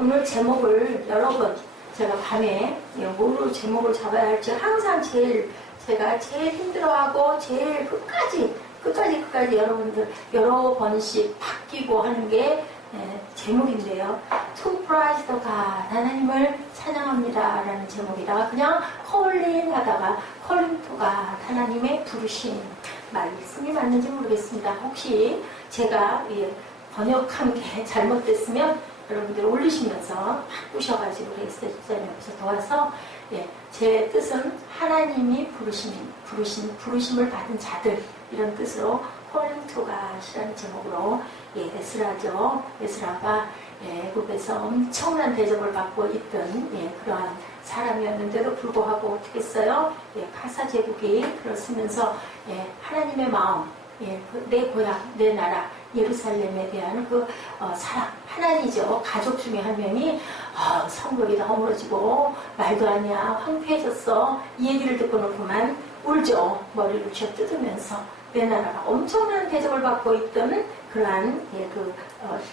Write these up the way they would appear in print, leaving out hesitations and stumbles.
오늘 제목을 여러분 제가 밤에 뭐로 제목을 잡아야 할지 항상 제가 제일 힘들어하고 제일 끝까지 여러분들 여러 번씩 바뀌고 하는 게 제목인데요. To praise the God, 하나님을 찬양합니다 라는 제목이라 그냥 calling 하다가 calling to God, 하나님의 부르심 말씀이 맞는지 모르겠습니다. 혹시 제가 번역한 게 잘못됐으면 여러분들 올리시면서 바꾸셔가지고 레이스 집사님께서 도와서 제 뜻은 하나님이 부르심을 받은 자들 이런 뜻으로 calling to God이라는 제목으로 에스라죠. 에스라가 애굽에서 엄청난 대접을 받고 있던 그러한 사람이었는데도 불구하고 어떻게 했어요? 파사 제국이 그걸 쓰면서 하나님의 마음, 내 고향, 내 나라 예루살렘에 대한 그 사랑, 하나님이죠. 가족 중에 한 명이 성벽이 다 허물어지고 말도 아니야 황폐해졌어 이 얘기를 듣고는 그만 울죠. 머리를 쥐어 뜯으면서 내 나라가 엄청난 대접을 받고 있던 그러한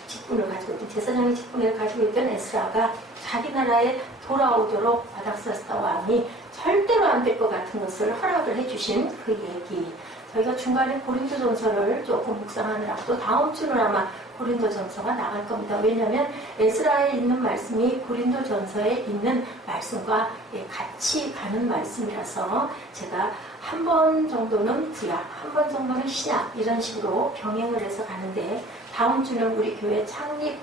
직분을 가지고 있던 제사장의 직분을 가지고 있던 에스라가 자기 나라에 돌아오도록 바닥사스다 왕이 절대로 안 될 것 같은 것을 허락을 해주신 그 얘기. 저희가 중간에 고린도전서를 조금 묵상하느라 또 다음 주는 아마 고린도전서가 나갈 겁니다. 왜냐하면 에스라에 있는 말씀이 고린도전서에 있는 말씀과 같이 가는 말씀이라서 제가 한 번 정도는 구약, 한 번 정도는 신약 이런 식으로 병행을 해서 가는데 다음 주는 우리 교회 창립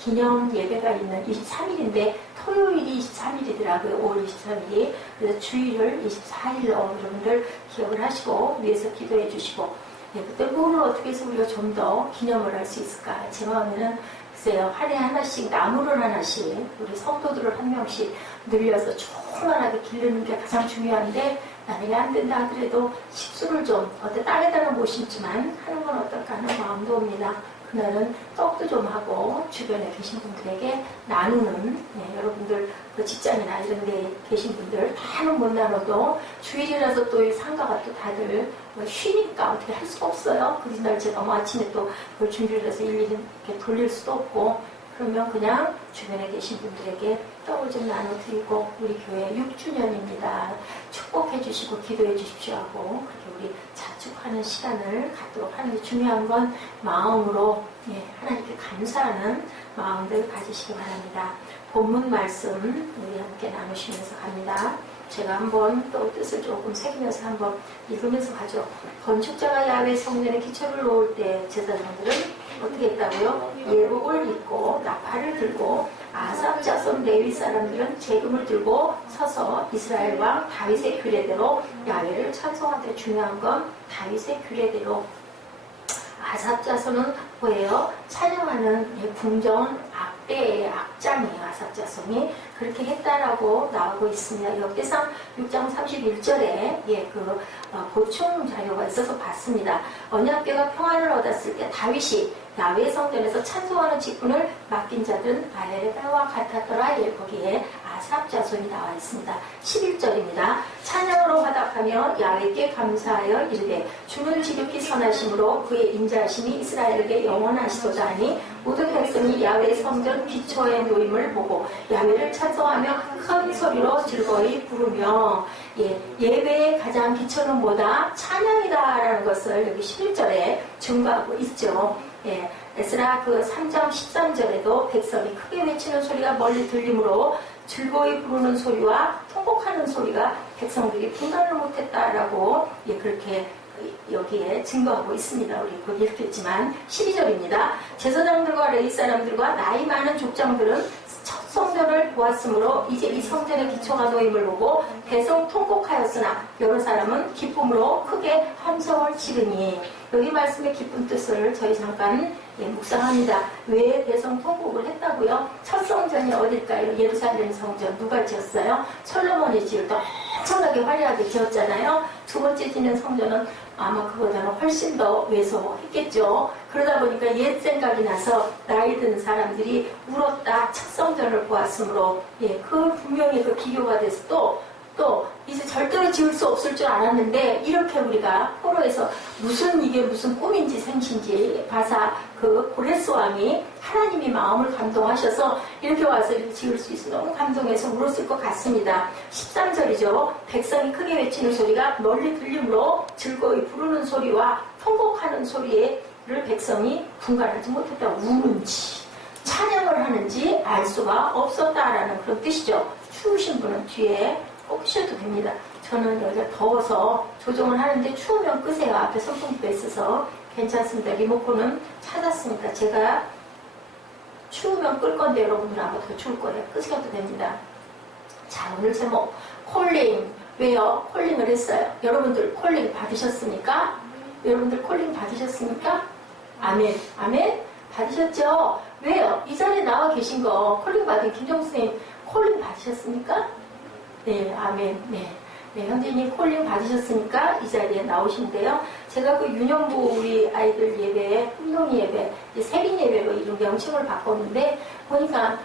기념 예배가 있는 23일인데 토요일이 23일이더라고요. 5월 23일이. 그래서 주일을 24일로 여러분들 기억을 하시고 위에서 기도해 주시고 그때 뭐를 어떻게 해서 우리가 좀 더 기념을 할 수 있을까. 제 마음에는 글쎄요. 한 해 하나씩 나무를 하나씩 우리 성도들을 한 명씩 늘려서 조그만하게 기르는 게 가장 중요한데 만약에 안 된다 하더라도 식수를 좀 땅에다가 못 심지만 하는 건 어떨까 하는 마음도 옵니다. 그날은 떡도 좀 하고 주변에 계신 분들에게 나누는 여러분들 그 직장이나 이런 데 계신 분들 다는 못 나눠도 주일이라서 또 상가가 또 다들 쉬니까 어떻게 할 수가 없어요. 그날 제가 아침에 또 그걸 준비를 해서 일일이 이렇게 돌릴 수도 없고 그러면 그냥 주변에 계신 분들에게 떡을 좀 나눠드리고 우리 교회 6주년입니다. 축복해 주시고 기도해 주십시오 하고 그렇게 우리 자축하는 시간을 갖도록 하는 게 중요한 건 마음으로 하나님께 감사하는 마음들 가지시기 바랍니다. 본문 말씀 우리 함께 나누시면서 갑니다. 제가 한번 또 뜻을 조금 새기면서 한번 읽으면서 가죠. 건축자가 야훼 성전에 기초를 놓을 때 제사장들은 어떻게 했다고요? 예복을 입고 나팔을 들고 아삽 자손 레위 사람들은 재금을 들고 서서 이스라엘 왕 다윗의 규례대로 야훼를 찬송하되 중요한 건 다윗의 규례대로 아삽 자손은 뭐예요? 찬양하는 궁전 악대의 악장이에요. 아삽 자손이 그렇게 했다라고 나오고 있습니다. 역대상 6장 31절에 보충 자료가 있어서 봤습니다. 언약궤가 평안을 얻었을 때 다윗이 야훼 성전에서 찬송하는 직분을 맡긴 자들은 바레바와 같았더라. 거기에 아삽 자손이 나와 있습니다. 11절입니다. 찬양으로 화답하며 야훼께 감사하여 이르되 주는 지극히 선하심으로 그의 인자하심이 이스라엘에게 영원하시도다 하니 모든 백성이 야훼 성전 기초의 놓임을 보고 야훼를 찬송하며 큰 소리로 즐거이 부르며 예배의 가장 기초는 뭐다? 찬양이다라는 것을 여기 11절에 증거하고 있죠. 에스라 3장 13절에도 백성이 크게 외치는 소리가 멀리 들리므로 즐거이 부르는 소리와 통곡하는 소리가 백성들이 분간을 못했다라고 그렇게 여기에 증거하고 있습니다. 우리 곧 읽겠지만 12절입니다. 제사장들과 레위 사람들과 나이 많은 족장들은 첫 성전을 보았으므로 이제 이 성전의 기초가 놓임을 보고 대성 통곡하였으나 여러 사람은 기쁨으로 크게 함성을 지르니 여기 말씀의 깊은 뜻을 저희 잠깐 묵상합니다. 왜 대성 통곡을 했다고요? 첫 성전이 어딜까요? 예루살렘 성전 누가 지었어요? 솔로몬이 지을 때 엄청나게 화려하게 지었잖아요. 두 번째 짓는 성전은 아마 그보다는 훨씬 더 왜소했겠죠. 그러다 보니까 옛 생각이 나서 나이 든 사람들이 울었다. 첫 성전을 보았으므로 분명히 비교가 돼서 또 또 이제 절대로 지을 수 없을 줄 알았는데 이렇게 우리가 포로에서 이게 무슨 꿈인지 생신지 바사 그 고레스 왕이 하나님이 마음을 감동하셔서 이렇게 와서 이렇게 지을 수 있어 너무 감동해서 울었을 것 같습니다. 13절이죠. 백성이 크게 외치는 소리가 멀리 들림으로 즐거이 부르는 소리와 통곡하는 소리를 백성이 분간하지 못했다. 우는지 찬양을 하는지 알 수가 없었다라는 그런 뜻이죠. 추우신 분은 뒤에 꼭 끄셔도 됩니다. 저는 여기가 더워서 조정을 하는데 추우면 끄세요. 앞에 선풍기가 있어서 괜찮습니다. 리모컨은 찾았으니까 제가 추우면 끌 건데 여러분들은 아마 더 추울 거예요. 끄셔도 됩니다. 자, 오늘 제목 콜링. 왜요? 콜링을 했어요. 여러분들 콜링 받으셨습니까? 여러분들 콜링 받으셨습니까? 아멘. 아멘? 받으셨죠? 왜요? 이 자리에 나와 계신 거 콜링 받은 김정수 선생님 콜링 받으셨습니까? 네, 아멘. 네. 네, 현진님 콜링 받으셨으니까 이 자리에 나오신데요. 제가 그 윤영부 우리 아이들 예배, 운동이 예배, 세빈 예배로 이름 명칭을 바꿨는데 보니까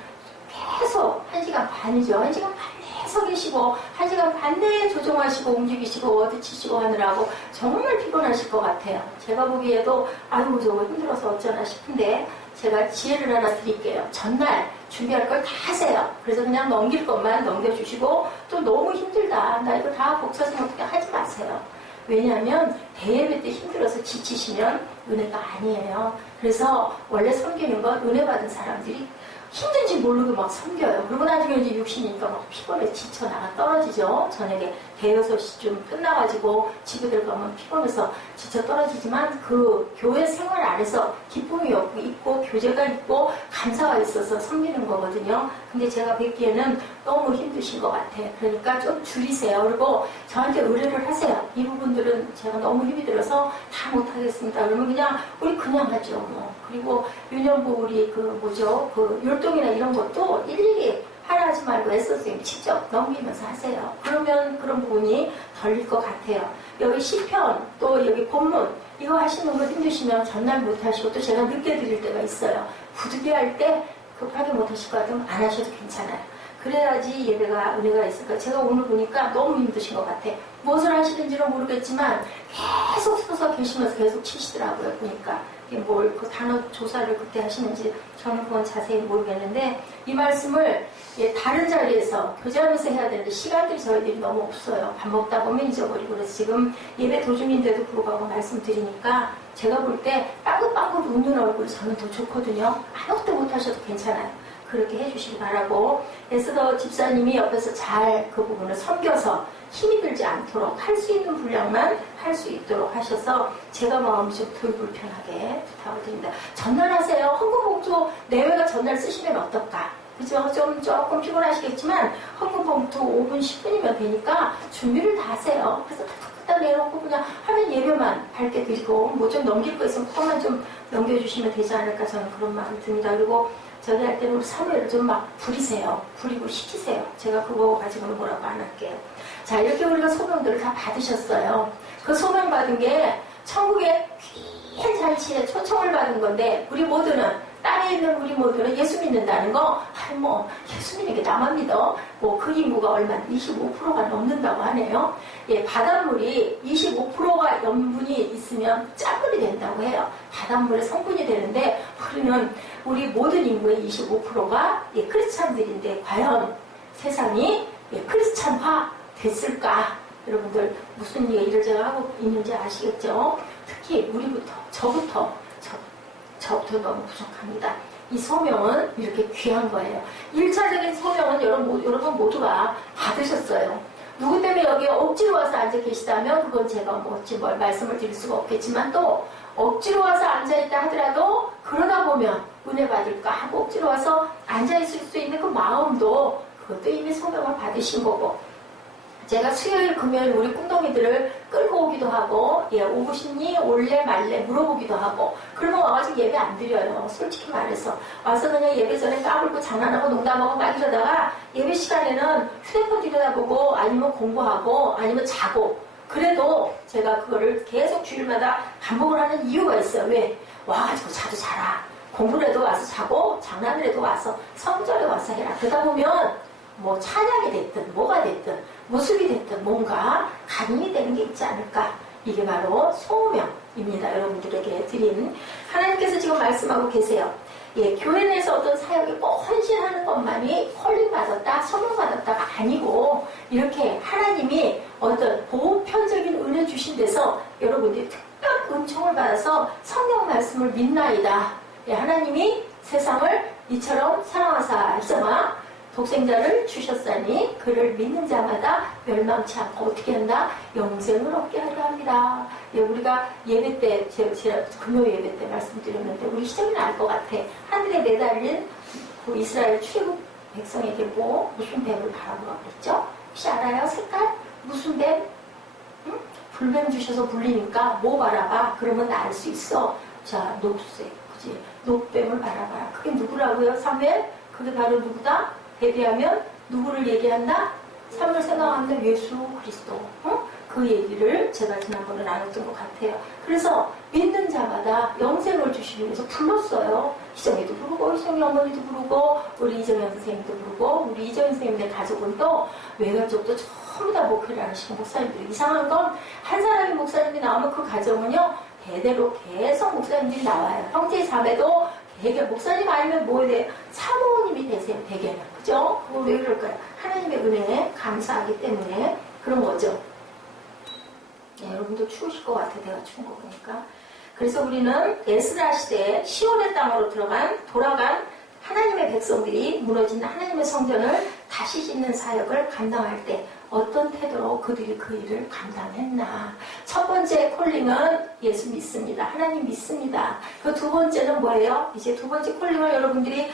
계속 1시간 반이죠. 1시간 반 내에 서 계시고 1시간 반 내에 조정하시고 움직이시고 어디치시고 하느라고 정말 피곤하실 것 같아요. 제가 보기에도 아이고 저거 힘들어서 어쩌나 싶은데 제가 지혜를 하나 드릴게요. 전날 준비할 걸 다 하세요. 그래서 그냥 넘길 것만 넘겨주시고 또 너무 힘들다. 나 이거 다 복사서 어떻게 하지 마세요. 왜냐하면 대예배 때 힘들어서 지치시면 은혜가 아니에요. 그래서 원래 섬기는 건 은혜 받은 사람들이 힘든지 모르고 막 섬겨요. 그리고 나중에 이제 육신이니까 막 피곤해 지쳐 나가 떨어지죠. 저녁에 대여섯 시쯤 끝나가지고 집에 들어가면 피곤해서 지쳐 떨어지지만 그 교회 생활 안에서 기쁨이 있고 교제가 있고 감사가 있어서 섬기는 거거든요. 근데 제가 뵙기에는 너무 힘드신 것 같아요. 그러니까 좀 줄이세요. 그리고 저한테 의뢰를 하세요. 이 부분들은 제가 너무 힘이 들어서 다 못하겠습니다. 그러면 그냥 우리 그냥 하죠. 뭐. 그리고 유년부 우리 그 율동이나 이런 것도 일일이 하라 하지 말고 애써쌤 직접 넘기면서 하세요. 그러면 그런 부분이 덜릴 것 같아요. 여기 시편 또 여기 본문 이거 하시는 거 힘드시면 전날 못 하시고 또 제가 늦게 드릴 때가 있어요. 부득이 할 때 급하게 못 하실 것 같으면 안 하셔도 괜찮아요. 그래야지 예배가 은혜가 있을까. 제가 오늘 보니까 너무 힘드신 것 같아. 무엇을 하시는지는 모르겠지만 계속 서서 계시면서 계속 치시더라고요. 보니까 뭘 그 단어 조사를 그때 하시는지 저는 그건 자세히 모르겠는데 이 말씀을 다른 자리에서 교제하면서 해야 되는데 시간들이 저희들이 너무 없어요. 밥 먹다 보면 잊어버리고 그래서 지금 예배 도중인데도 불구하고 말씀드리니까 제가 볼 때 빵긋빵긋 웃는 얼굴이 저는 더 좋거든요. 아무것도 못하셔도 괜찮아요. 그렇게 해주시기 바라고 에스더 집사님이 옆에서 잘 그 부분을 섬겨서 힘이 들지 않도록 할 수 있는 분량만 할 수 있도록 하셔서 제가 마음이 좀 덜 불편하게 부탁을 드립니다. 전날하세요. 헌금봉투 내외가 전날 쓰시면 어떨까? 그죠? 조금 피곤하시겠지만 헌금봉투 5분, 10분이면 되니까 준비를 다 하세요. 그래서 탁탁탁 내놓고 그냥 하면 예배만 밝게 드리고 뭐 좀 넘길 거 있으면 그것만 좀 넘겨주시면 되지 않을까 저는 그런 마음이 듭니다. 그리고 저기 할 때는 사무엘을 좀 막 부리세요. 부리고 시키세요. 제가 그거 가지고는 뭐라고 안 할게요. 자, 이렇게 우리가 소명들을 다 받으셨어요. 그 소명 받은 게 천국의 귀한 잔치에 초청을 받은 건데 우리 모두는 땅에 있는 우리 모두는 예수 믿는다는 거 아니 뭐 예수 믿는 게 나만 믿어 뭐 그 인구가 얼마 25%가 넘는다고 하네요. 예, 바닷물이 25%가 염분이 있으면 짠물이 된다고 해요. 바닷물의 성분이 되는데 우리는 우리 모든 인구의 25%가 예, 크리스찬들인데 과연 세상이 예, 크리스찬화 됐을까? 여러분들 무슨 일을 제가 하고 있는지 아시겠죠? 특히 우리부터 저부터 너무 부족합니다. 이 소명은 이렇게 귀한 거예요. 1차적인 소명은 여러분 모두가 받으셨어요. 누구 때문에 여기 억지로 와서 앉아 계시다면 그건 제가 뭘 말씀을 드릴 수가 없겠지만 또 억지로 와서 앉아있다 하더라도 그러다 보면 은혜 받을까 하고 억지로 와서 앉아있을 수 있는 그 마음도 그것도 이미 소명을 받으신 거고 제가 수요일 금요일 우리 꿈동이들을 끌고 오기도 하고 예, 오고 싶니 올래 말래 물어보기도 하고 그러면 와가지고 예배 안 드려요. 솔직히 말해서 와서 그냥 예배 전에 까불고 장난하고 농담하고 막 이러다가 예배 시간에는 휴대폰 들여다보고 아니면 공부하고 아니면 자고 그래도 제가 그거를 계속 주일마다 반복을 하는 이유가 있어요. 왜? 와가지고 자도 자라. 공부를 해도 와서 자고 장난을 해도 와서 성전에 와서 해라. 그러다 보면 뭐 찬양이 됐든 뭐가 됐든 모습이 됐든 뭔가 각인이 되는 게 있지 않을까. 이게 바로 소명입니다. 여러분들에게 드린 하나님께서 지금 말씀하고 계세요. 예, 교회 내에서 어떤 사역에 꼭 헌신하는 것만이 콜링 받았다, 소명 받았다가 아니고 이렇게 하나님이 어떤 보편적인 은혜 주신 데서 여러분들이 특별 은총을 받아서 성경 말씀을 믿나이다. 예, 하나님이 세상을 이처럼 사랑하사 일성아 독생자를 주셨사니 그를 믿는 자마다 멸망치 않고 어떻게 한다? 영생을 얻게 하려 합니다. 예, 우리가 예배 때, 제가 금요 예배 때 말씀드렸는데 우리 시청자는 알 것 같아. 하늘에 매달린 그 이스라엘 출애굽 백성에게 무슨 뱀을 바라보라고 그랬죠? 혹시 알아요? 색깔? 무슨 뱀? 응? 불뱀 주셔서 불리니까 뭐 바라봐? 그러면 나 알 수 있어. 자, 녹색, 그지? 녹뱀을 바라봐라. 그게 누구라고요? 사무엘? 그게 바로 누구다? 대비하면 누구를 얘기한다? 삶을 생각하면 예수 그리스도. 그 얘기를 제가 지난번에 나눴던 것 같아요. 그래서 믿는 자마다 영생을 주시기 위해서 불렀어요. 희정이도 부르고 희정이 어머니도 부르고 우리 이정현 선생님도 부르고 우리 이정현 선생님의 가족은 또 외가족도 전부 다 목회를 하시는 목사님들. 이상한 건 한 사람이 목사님이 나오면 그 가정은요 대대로 계속 목사님들이 나와요. 형제 자매도 되게 목사님 아니면 뭐에 대해 사모님이 되세요. 대개는. 그죠? 그거 왜 그럴까요? 하나님의 은혜에 감사하기 때문에 그런 거죠. 네, 여러분도 추우실 것 같아요. 내가 추운 거 보니까. 그래서 우리는 에스라 시대에 시온의 땅으로 돌아간 하나님의 백성들이 무너진 하나님의 성전을 다시 짓는 사역을 감당할 때 어떤 태도로 그들이 그 일을 감당했나. 첫 번째 콜링은 예수 믿습니다. 하나님 믿습니다. 그 두 번째는 뭐예요? 이제 두 번째 콜링을 여러분들이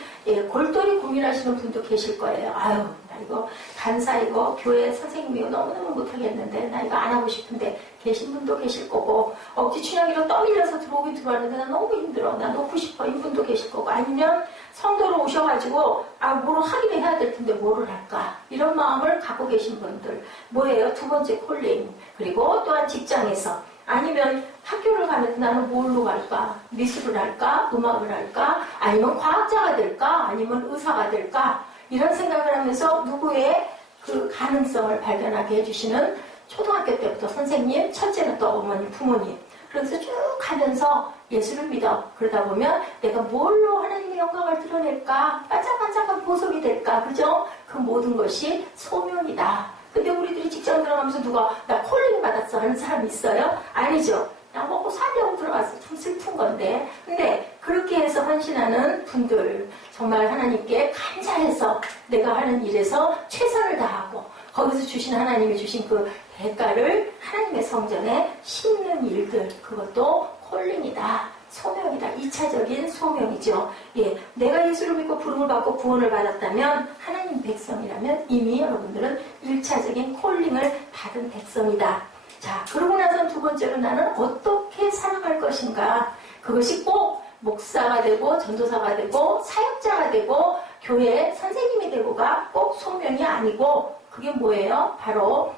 골똘히 고민하시는 분도 계실 거예요. 아유, 나 이거 간사 이거 교회 선생님이 이거 너무너무 못하겠는데 나 이거 안 하고 싶은데 계신 분도 계실 거고 억지 춘향이로 떠밀려서 들어오긴 들어왔는데 나 너무 힘들어. 나 놓고 싶어. 이 분도 계실 거고 아니면 성도로 오셔가지고 뭐를 하긴 해야 될 텐데 뭐를 할까 이런 마음을 갖고 계신 분들 뭐예요? 두 번째 콜링. 그리고 또한 직장에서 아니면 학교를 가는데 나는 뭘로 갈까? 미술을 할까? 음악을 할까? 아니면 과학자가 될까? 아니면 의사가 될까? 이런 생각을 하면서 누구의 그 가능성을 발견하게 해주시는 초등학교 때부터 선생님, 첫째는 또 어머니, 부모님. 그래서 쭉 가면서 예수를 믿어. 그러다 보면 내가 뭘로 하나님의 영광을 드러낼까? 반짝반짝한 보석이 될까? 그죠? 그 모든 것이 소명이다. 근데 우리들이 직장 들어가면서 누가 나 콜링 받았어 하는 사람 있어요? 아니죠. 그냥 먹고 살려고 들어가서 좀 슬픈 건데. 근데 그렇게 해서 헌신하는 분들 정말 하나님께 감사해서 내가 하는 일에서 최선을 다하고 거기서 주신 하나님이 주신 그 대가를 하나님의 성전에 심는 일들 그것도 콜링이다. 소명이다. 2차적인 소명이죠. 예, 내가 예수를 믿고 부름을 받고 구원을 받았다면 하나님 백성이라면 이미 여러분들은 1차적인 콜링을 받은 백성이다. 자, 그러고 나서 두 번째로 나는 어떻게 살아갈 것인가. 그것이 꼭 목사가 되고 전도사가 되고 사역자가 되고 교회 선생님이 되고가 꼭 소명이 아니고 그게 뭐예요? 바로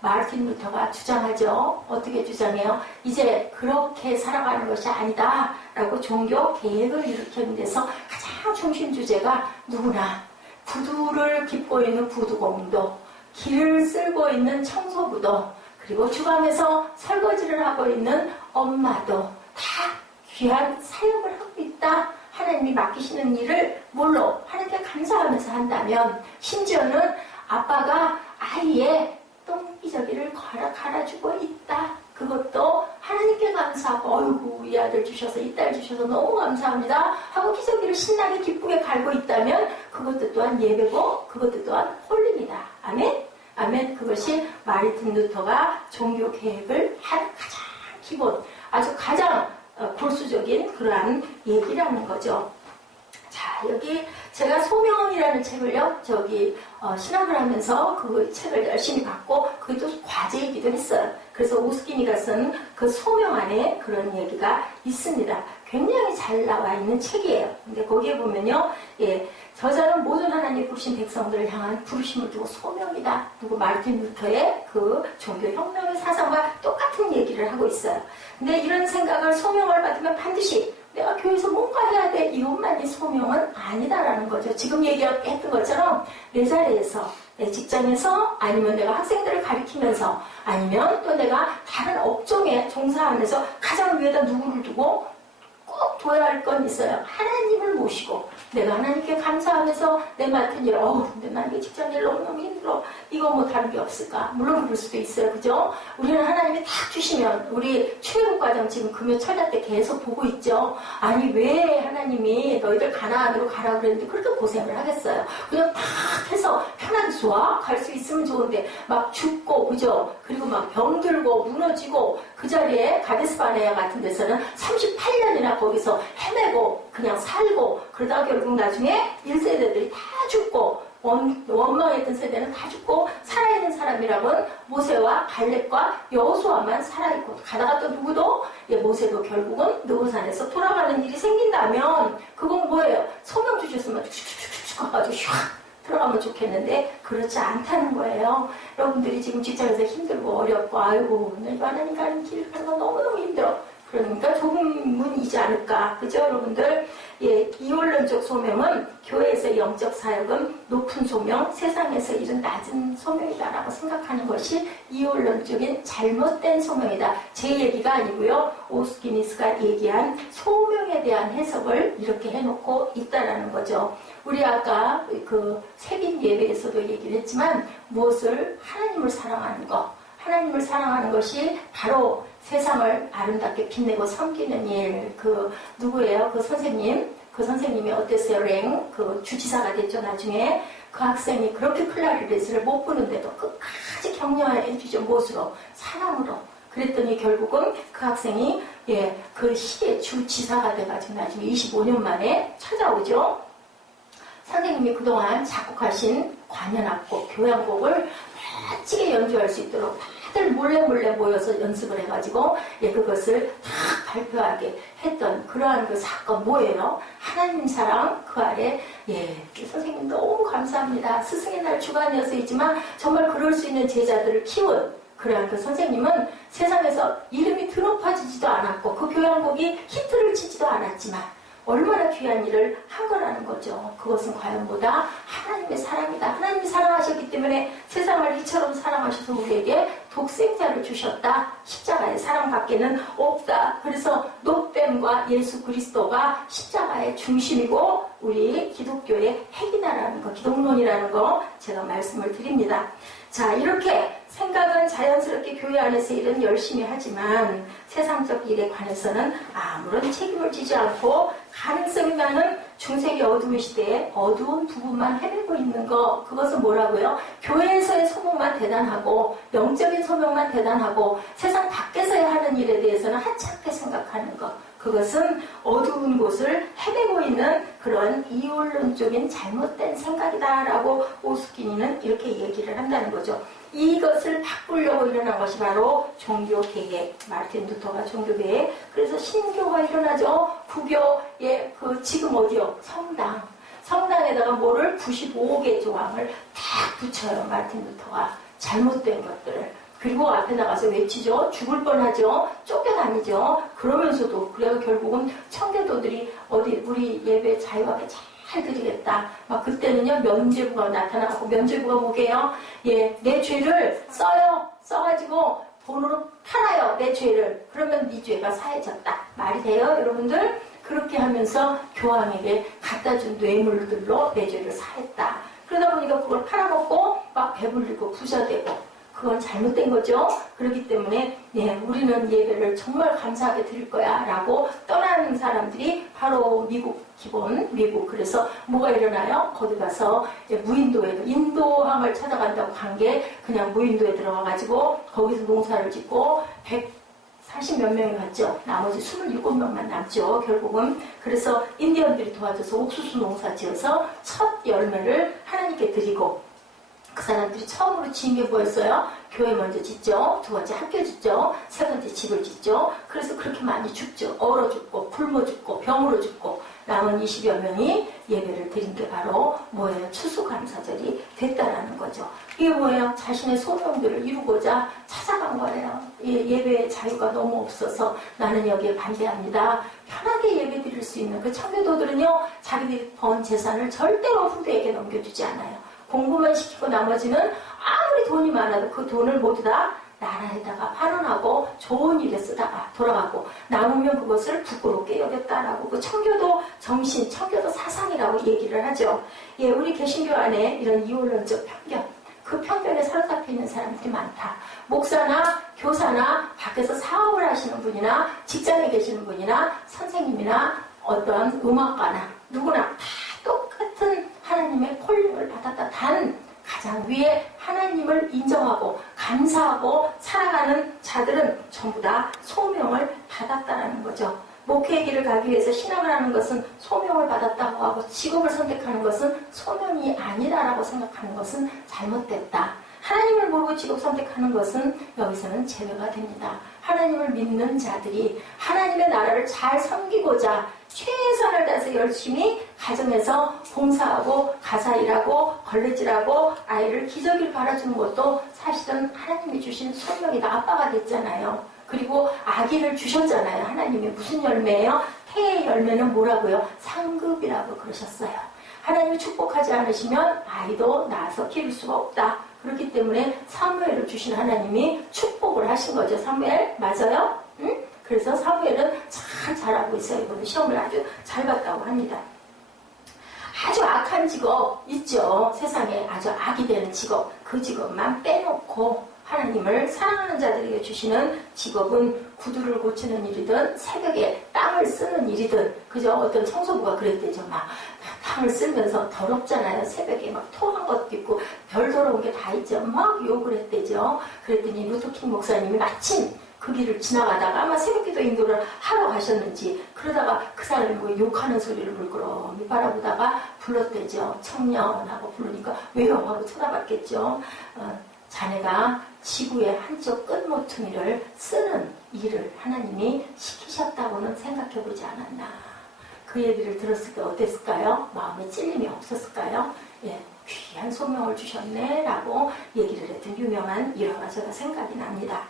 마르틴 루터가 주장하죠. 어떻게 주장해요? 이제 그렇게 살아가는 것이 아니다 라고 종교 개혁을 일으키는 데서 가장 중심 주제가 누구나 구두를 깁고 있는 구두공도, 길을 쓸고 있는 청소부도, 그리고 주방에서 설거지를 하고 있는 엄마도 다 귀한 사역을 하고 있다. 하나님이 맡기시는 일을 뭘로? 하나님께 감사하면서 한다면 심지어는 아빠가 아이의 똥기저귀를 갈아주고 있다. 그것도 하나님께 감사하고 어이구 이 아들 주셔서 이 딸 주셔서 너무 감사합니다 하고 기저귀를 신나게 기쁘게 갈고 있다면 그것도 또한 예배고 그것도 또한 홀림이다. 아멘? 아멘. 그것이 마르틴 루터가 종교 계획을 한 가장 기본 아주 가장 골수적인 그러한 얘기라는 거죠. 자, 여기 제가 소명이라는 책을요, 신학을 하면서 그 책을 열심히 봤고, 그게 또 과제이기도 했어요. 그래서 오스키니가 쓴 그 소명 안에 그런 얘기가 있습니다. 굉장히 잘 나와 있는 책이에요. 근데 거기에 보면요, 저자는 모든 하나님 부르신 백성들을 향한 부르심을 두고 소명이다. 누구 마르틴 루터의 그 종교혁명의 사상과 똑같은 얘기를 하고 있어요. 근데 이런 생각을 소명을 받으면 반드시 내가 교회에서 뭔가 해야 돼. 이것만이 소명은 아니다라는 거죠. 지금 얘기했던 것처럼 내 자리에서, 내 직장에서, 아니면 내가 학생들을 가르치면서, 아니면 또 내가 다른 업종에 종사하면서 가장 위에다 누구를 두고 꼭 둬야 할 건 있어요. 하나님을 모시고 내가 하나님께 감사하면서 내 맡은 일, 근데 난 이 직장일 너무너무 힘들어. 이거 뭐 다른 게 없을까? 물론 그럴 수도 있어요. 그죠? 우리는 하나님이 딱 주시면, 우리 출애굽 과정 지금 금요 철야 때 계속 보고 있죠. 아니 왜 하나님이 너희들 가나안으로 가라고 그랬는데 그렇게 고생을 하겠어요. 그냥 딱 해서 편하게 좋아? 갈 수 있으면 좋은데 막 죽고, 그죠? 그리고 막 병들고 무너지고, 그 자리에 가데스바네아 같은 데서는 38년이나 거기서 헤매고 그냥 살고, 그러다가 결국 나중에 1세대들이 다 죽고, 원망했던 세대는 다 죽고, 살아있는 사람이라고는 모세와 갈렙과 여호수아만 살아있고, 가다가 또 누구도, 모세도 결국은 느고산에서 돌아가는 일이 생긴다면 그건 뭐예요? 소명 주셨으면 슉슉슉슉 가가지고 슉 들어가면 좋겠는데 그렇지 않다는 거예요. 여러분들이 지금 직장에서 힘들고 어렵고, 아이고 내가 하나님 가는 길 가는 거 너무너무 힘들어. 그러니까 조금은이지 않을까. 그죠, 여러분들? 이원론적 소명은 교회에서 영적 사역은 높은 소명, 세상에서 일은 낮은 소명이다라고 생각하는 것이 이원론적인 잘못된 소명이다. 제 얘기가 아니고요. 오스키니스가 얘기한 소명에 대한 해석을 이렇게 해놓고 있다라는 거죠. 우리 아까 그 세빈 예배에서도 얘기를 했지만, 무엇을 하나님을 사랑하는 것, 하나님을 사랑하는 것이 바로 세상을 아름답게 빛내고 섬기는 일. 누구예요? 그 선생님이 어땠어요? 그 주지사가 됐죠, 나중에. 그 학생이 그렇게 클라리넷을 못 부는데도 끝까지 격려해 주죠. 무엇으로? 사랑으로. 그랬더니 결국은 그 학생이, 그 시의 주지사가 돼가지고 나중에 25년 만에 찾아오죠. 선생님이 그동안 작곡하신 관현악곡, 교향곡을 멋지게 연주할 수 있도록 다들 몰래 모여서 연습을 해가지고 그것을 다 발표하게 했던 그러한 그 사건. 뭐예요? 하나님 사랑 그 아래. 선생님 너무 감사합니다. 스승의 날 주간이어서이지만 정말 그럴 수 있는 제자들을 키운 그러한 그 선생님은 세상에서 이름이 드높아지지도 않았고 그 교향곡이 히트를 치지도 않았지만 얼마나 귀한 일을 한 거라는 거죠. 그것은 과연 뭐다? 하나님의 사랑이다. 하나님이 사랑하셨기 때문에 세상을 이처럼 사랑하셔서 우리에게 독생자를 주셨다. 십자가의 사랑밖에는 없다. 그래서 노뱀과 예수 그리스도가 십자가의 중심이고 우리 기독교의 핵이다라는 거, 기독론이라는 거 제가 말씀을 드립니다. 자, 이렇게 생각은 자연스럽게 교회 안에서 일은 열심히 하지만 세상적 일에 관해서는 아무런 책임을 지지 않고 가능성이 많은 중세기 어두운 시대에 어두운 부분만 헤매고 있는 거, 그것은 뭐라고요? 교회에서의 소명만 대단하고 영적인 소명만 대단하고 세상 밖에서의 하는 일에 대해서는 하찮게 생각하는 것, 그것은 어두운 곳을 헤매고 있는 그런 이원론적인 잘못된 생각이다라고 오스키니는 이렇게 얘기를 한다는 거죠. 이것을 바꾸려고 일어난 것이 바로 종교개혁, 마르틴 루터가 종교개혁. 그래서 신교가 일어나죠. 구교의 지금 어디요? 성당에다가 뭐를 95개 조항을 딱 붙여요. 마르틴 루터가 잘못된 것들을. 그리고 앞에 나가서 외치죠. 죽을 뻔하죠. 쫓겨다니죠. 그러면서도 그래서 결국은 청교도들이 우리 예배 자유하게 잘 드리겠다. 막 그때는요 면죄부가 나타나고, 면죄부가 뭐게요? 내 죄를 써가지고 돈으로 팔아요. 내 죄를. 그러면 네 죄가 사해졌다. 말이 돼요, 여러분들? 그렇게 하면서 교황에게 갖다 준 뇌물들로 내 죄를 사했다. 그러다 보니까 그걸 팔아먹고 막 배불리고 부자 되고. 그건 잘못된 거죠. 그렇기 때문에 우리는 예배를 정말 감사하게 드릴 거야 라고 떠나는 사람들이 바로 미국. 그래서 뭐가 일어나요? 거기 가서 무인도에, 인도항을 찾아간다고 간 게 그냥 무인도에 들어가가지고 거기서 농사를 짓고 140몇 명이 갔죠. 나머지 27명만 남죠, 결국은. 그래서 인디언들이 도와줘서 옥수수 농사 지어서 첫 열매를 하나님께 드리고, 그 사람들이 처음으로 지은 게 뭐였어요? 교회 먼저 짓죠. 두 번째 학교 짓죠. 세 번째 집을 짓죠. 그래서 그렇게 많이 죽죠. 얼어 죽고 굶어 죽고 병으로 죽고 남은 20여 명이 예배를 드린 게 바로 뭐예요? 추수감사절이 됐다라는 거죠. 이게 뭐예요? 자신의 소명들을 이루고자 찾아간 거예요. 예배의 자유가 너무 없어서 나는 여기에 반대합니다. 편하게 예배 드릴 수 있는 그 청교도들은요, 자기들이 번 재산을 절대로 후대에게 넘겨주지 않아요. 공부만 시키고 나머지는 아무리 돈이 많아도 그 돈을 모두 다 나라에다가 환원하고 좋은 일에 쓰다가 돌아가고 남으면 그것을 부끄럽게 여겼다라고 그 청교도 정신, 청교도 사상이라고 얘기를 하죠. 예, 우리 개신교 안에 이런 이원론적 편견, 그 편견에 사로잡혀 있는 사람들이 많다. 목사나 교사나 밖에서 사업을 하시는 분이나 직장에 계시는 분이나 선생님이나 어떤 음악가나 누구나 다 똑같은 하나님의 콜링을 받았다. 단 가장 위에 하나님을 인정하고 감사하고 살아가는 자들은 전부 다 소명을 받았다는 거죠. 목회의 길을 가기 위해서 신앙을 하는 것은 소명을 받았다고 하고 직업을 선택하는 것은 소명이 아니다라고 생각하는 것은 잘못됐다. 하나님을 모르고 직업 선택하는 것은 여기서는 제외가 됩니다. 하나님을 믿는 자들이 하나님의 나라를 잘 섬기고자 최선을 다해서 열심히 가정에서 봉사하고 가사 일하고 걸레질하고 아이를 기저귀를 갈아주는 것도 사실은 하나님이 주신 소명이다. 아빠가 됐잖아요. 그리고 아기를 주셨잖아요. 하나님이 무슨 열매예요? 태의 열매는 뭐라고요? 상급이라고 그러셨어요. 하나님이 축복하지 않으시면 아이도 낳아서 키울 수가 없다. 그렇기 때문에 사무엘을 주신 하나님이 축복을 하신 거죠. 사무엘 맞아요? 응? 그래서 사무엘은 잘 자라고 있어요. 이번에 시험을 아주 잘 봤다고 합니다. 아주 악한 직업 있죠. 세상에 아주 악이 되는 직업. 그 직업만 빼놓고 하나님을 사랑하는 자들에게 주시는 직업은 구두를 고치는 일이든 새벽에 땅을 쓰는 일이든 그저 어떤 청소부가 그랬대죠. 막 땅을 쓸면서 더럽잖아요. 새벽에 막 토한 것도 있고 별 더러운 게 다 있죠. 막 욕을 했대죠. 그랬더니 루터킹 목사님이 마침 그 길을 지나가다가 아마 새벽기도 인도를 하러 가셨는지 그러다가 그 사람이 뭐 욕하는 소리를 물끄러미 바라보다가 불렀대죠. 청년하고 부르니까 왜요? 하고 쳐다봤겠죠. 자네가 지구의 한쪽 끝모퉁이를 쓰는 일을 하나님이 시키셨다고는 생각해보지 않았나. 그 얘기를 들었을 때 어땠을까요? 마음에 찔림이 없었을까요? 예, 귀한 소명을 주셨네 라고 얘기를 했던 유명한 일화가 제가 생각이 납니다.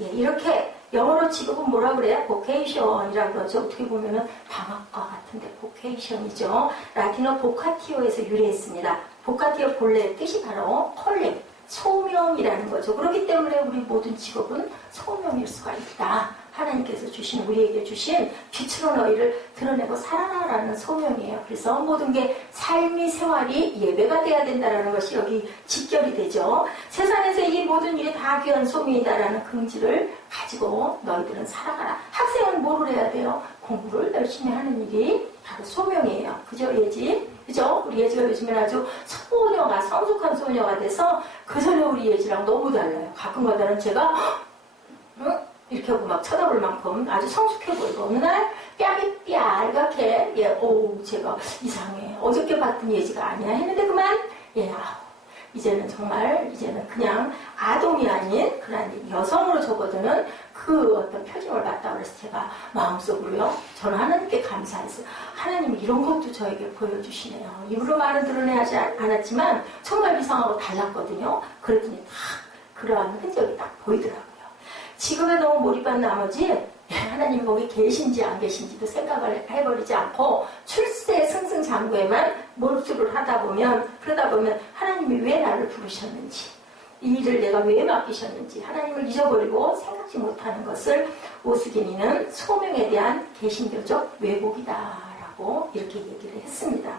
예, 이렇게 영어로 직업은 뭐라 그래요? 보케이션이라고 그러죠. 어떻게 보면은 방학과 같은데 보케이션이죠. 라틴어 보카티오에서 유래했습니다. 보카티오 본래 뜻이 바로 컬링, 소명이라는 거죠. 그렇기 때문에 우리 모든 직업은 소명일 수가 있다. 하나님께서 주신, 우리에게 주신 빛으로 너희를 드러내고 살아라라는 소명이에요. 그래서 모든 게 삶의 생활이 예배가 돼야 된다는 것이 여기 직결이 되죠. 세상에서 이 모든 일이 다 귀한 소명이다라는 긍지를 가지고 너희들은 살아가라. 학생은 뭐를 해야 돼요? 공부를 열심히 하는 일이 바로 소명이에요. 그죠, 예지? 그죠? 우리 예지가 요즘에 아주 소녀가, 성숙한 소녀가 돼서 그 전에 우리 예지랑 너무 달라요. 가끔가다는 제가 이렇게 하고 막 쳐다볼 만큼 아주 성숙해 보이고 어느 날 뺨이 삐알갛게 제가 이상해. 어저께 봤던 예지가 아니야 했는데 그만 이제는 정말 이제는 그냥 아동이 아닌 그런 여성으로 접어드는 그 어떤 표정을 봤다고 그래서 제가 마음속으로요. 저는 하나님께 감사했어요. 하나님이 이런 것도 저에게 보여주시네요. 입으로 말은 드러내지 않았지만 정말 이상하고 달랐거든요. 그랬더니 딱 그러한 흔적이 딱 보이더라고요. 직업에 너무 몰입한 나머지 하나님이 거기 계신지 안 계신지도 생각을 해버리지 않고 출세 승승장구에만 몰두를 하다 보면 그러다 보면 하나님이 왜 나를 부르셨는지 이 일을 내가 왜 맡기셨는지 하나님을 잊어버리고 생각지 못하는 것을 오스기니는 소명에 대한 개신교적 왜곡이다라고 이렇게 얘기를 했습니다.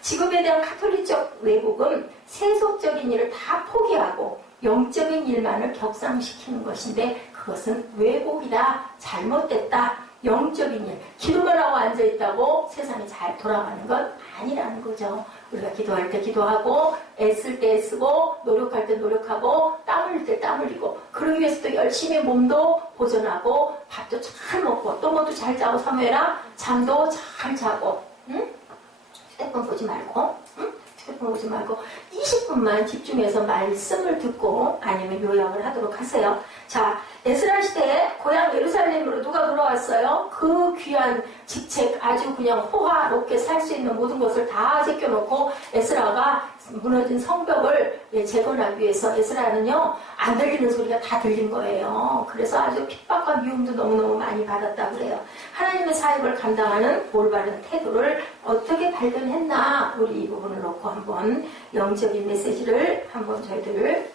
직업에 대한 카톨릭적 왜곡은 세속적인 일을 다 포기하고 영적인 일만을 격상시키는 것인데 그것은 왜곡이다, 잘못됐다, 영적인 일, 기도만 하고 앉아있다고 세상이 잘 돌아가는 건 아니라는 거죠. 우리가 기도할 때 기도하고 애쓸 때 애쓰고 노력할 때 노력하고 땀 흘릴 때 땀 흘리고 그러기 위해서 또 열심히 몸도 보존하고 밥도 잘 먹고 또 뭐도 잘 자고 사무해라 잠도 잘 자고 응? 휴대폰 보지 말고 응? 핸드폰 보지 말고 20분만 집중해서 말씀을 듣고 아니면 요약을 하도록 하세요. 자, 에스라 시대에 고향 예루살렘으로 누가 돌아왔어요? 그 귀한 직책, 아주 그냥 호화롭게 살 수 있는 모든 것을 다 제껴놓고 에스라가 무너진 성벽을 재건하기 위해서 에스라는요, 안 들리는 소리가 다 들린 거예요. 그래서 아주 핍박과 미움도 너무너무 많이 받았다고 그래요. 하나님의 사역을 감당하는 올바른 태도를 어떻게 발견했나, 우리 이 부분을 놓고 한번 영적인 메시지를 한번 저희들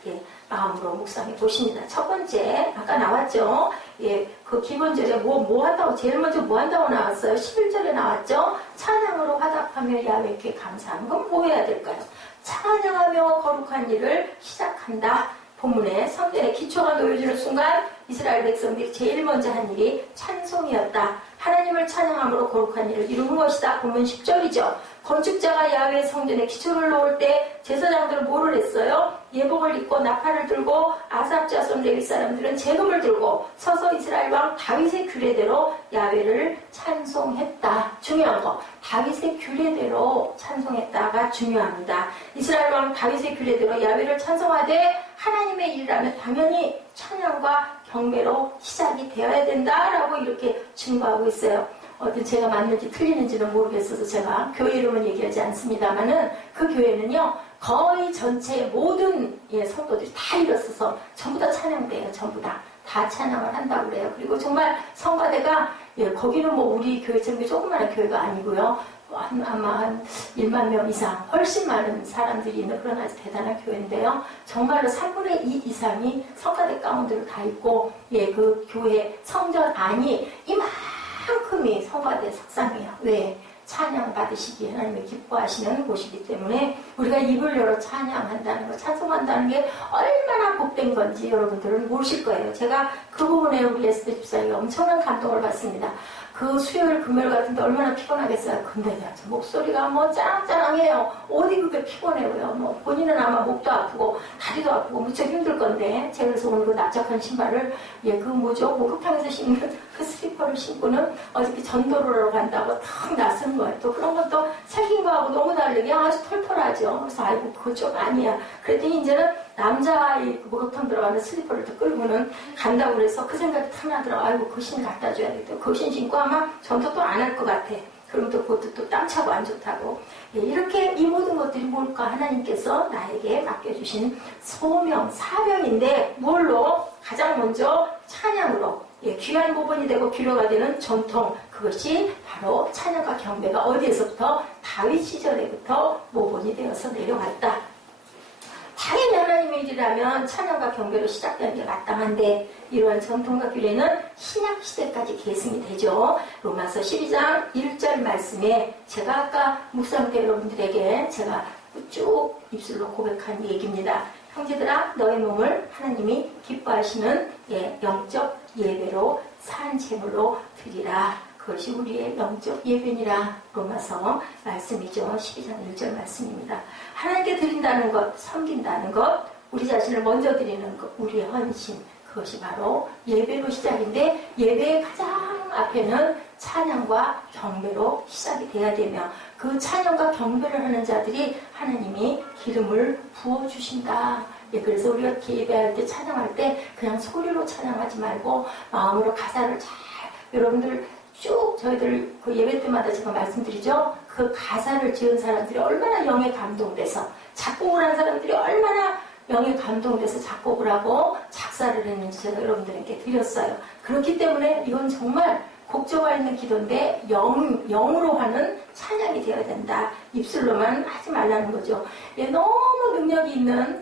마음으로 묵상해 보십니다. 첫 번째, 아까 나왔죠? 그 기본절에 뭐 한다고, 제일 먼저 뭐 한다고 나왔어요? 11절에 나왔죠? 찬양으로 화답하며 야훼께 감사하는 건 뭐 해야 될까요? 찬양하며 거룩한 일을 시작한다. 본문에 성전에 기초가 놓여지는 순간 이스라엘 백성들이 제일 먼저 한 일이 찬송이었다. 하나님을 찬양함으로 거룩한 일을 이루는 것이다. 본문 10절이죠. 건축자가 야훼 성전에 기초를 놓을 때 제사장들은 뭐를 했어요? 예복을 입고 나팔을 들고 아삽 자손 레위 사람들은 재금을 들고 서서 이스라엘 왕 다윗의 규례대로 야훼를 찬송했다. 중요한 거, 다윗의 규례대로 찬송했다가 중요합니다. 이스라엘 왕 다윗의 규례대로 야훼를 찬송하되 하나님의 일이라면 당연히 찬양과 경배로 시작이 되어야 된다라고 이렇게 증거하고 있어요. 제가 맞는지 틀리는지는 모르겠어서 제가 교회 이름은 얘기하지 않습니다만은 그 교회는요, 거의 전체 모든 성도들이 다 일어서서 전부 다 찬양돼요. 전부 다 찬양을 한다고 그래요. 그리고 정말 성가대가 거기는 뭐 우리 교회처럼 조그마한 교회가 아니고요. 아마 한 1만 명 이상, 훨씬 많은 사람들이 있는 그런 아주 대단한 교회인데요. 정말로 3분의 2 이상이 성가대 가운데로 다 있고, 그 교회 성전 안이 이만큼이 성가대 석상이에요. 왜? 찬양 받으시기에 하나님이 기뻐하시는 곳이기 때문에 우리가 입을 열어 찬양한다는 거, 찬송한다는 게 얼마나 복된 건지 여러분들은 모르실 거예요. 제가 그 부분에 우리 에스더 집사에게 엄청난 감동을 받습니다. 그 수요일 금요일 같은데 얼마나 피곤하겠어요. 근데 목소리가 뭐 짱짱해요. 어디 그게 피곤해요. 뭐 본인은 아마 목도 아프고 다리도 아프고 무척 힘들 건데, 제가 그래서 오늘 그 납작한 신발을 그 목욕탕에서 신는 그 슬리퍼를 신고는 어저께 전도로로 간다고 탁 나선 거예요. 또 그런 것도 생긴 거하고 너무 다르게 아주 털털하죠. 그래서 아이고 그거 좀 아니야. 그랬더니 이제는 남자아이 목욕탕 들어가는 슬리퍼를 또 끌고는 간다고 그래서 그 생각이 탁 나더라고요. 아이고 그 신 갖다 줘야겠다. 그 신 신고 아마 전도 또 안 할 것 같아. 그럼 또 그것도 또 땀 차고 안 좋다고. 이렇게 이 모든 것들이 뭘까? 하나님께서 나에게 맡겨주신 소명, 사명인데 뭘로? 가장 먼저 찬양으로, 귀한 모본이 되고 귀로가 되는 전통, 그것이 바로 찬양과 경배가 어디에서부터? 다윗 시절에부터 모본이 되어서 내려왔다. 당연히 하나님의 일이라면 찬양과 경배로 시작되는 게 마땅한데, 이러한 전통과 규례는 신약시대까지 계승이 되죠. 로마서 12장 1절 말씀에 제가 아까 묵상 때 여러분들에게 제가 쭉 입술로 고백한 얘기입니다. 형제들아, 너의 몸을 하나님이 기뻐하시는 영적 예배로 산 제물로 드리라. 그것이 우리의 영적 예배니라. 로마서 말씀이죠. 12장 1절 말씀입니다. 하나님께 드린다는 것, 섬긴다는 것, 우리 자신을 먼저 드리는 것, 우리의 헌신, 그것이 바로 예배로 시작인데, 예배의 가장 앞에는 찬양과 경배로 시작이 돼야 되며, 그 찬양과 경배를 하는 자들이 하나님이 기름을 부어주신다. 그래서 우리가 이렇게 예배할 때, 찬양할 때 그냥 소리로 찬양하지 말고 마음으로 가사를 잘, 여러분들 쭉 저희들 그 예배 때마다 제가 말씀드리죠. 그 가사를 지은 사람들이 얼마나 영에 감동돼서, 작곡을 한 사람들이 얼마나 영에 감동돼서 작곡을 하고 작사를 했는지 제가 여러분들에게 드렸어요. 그렇기 때문에 이건 정말 곡조가 있는 기도인데 영으로 하는 찬양이 되어야 된다. 입술로만 하지 말라는 거죠. 너무 능력이 있는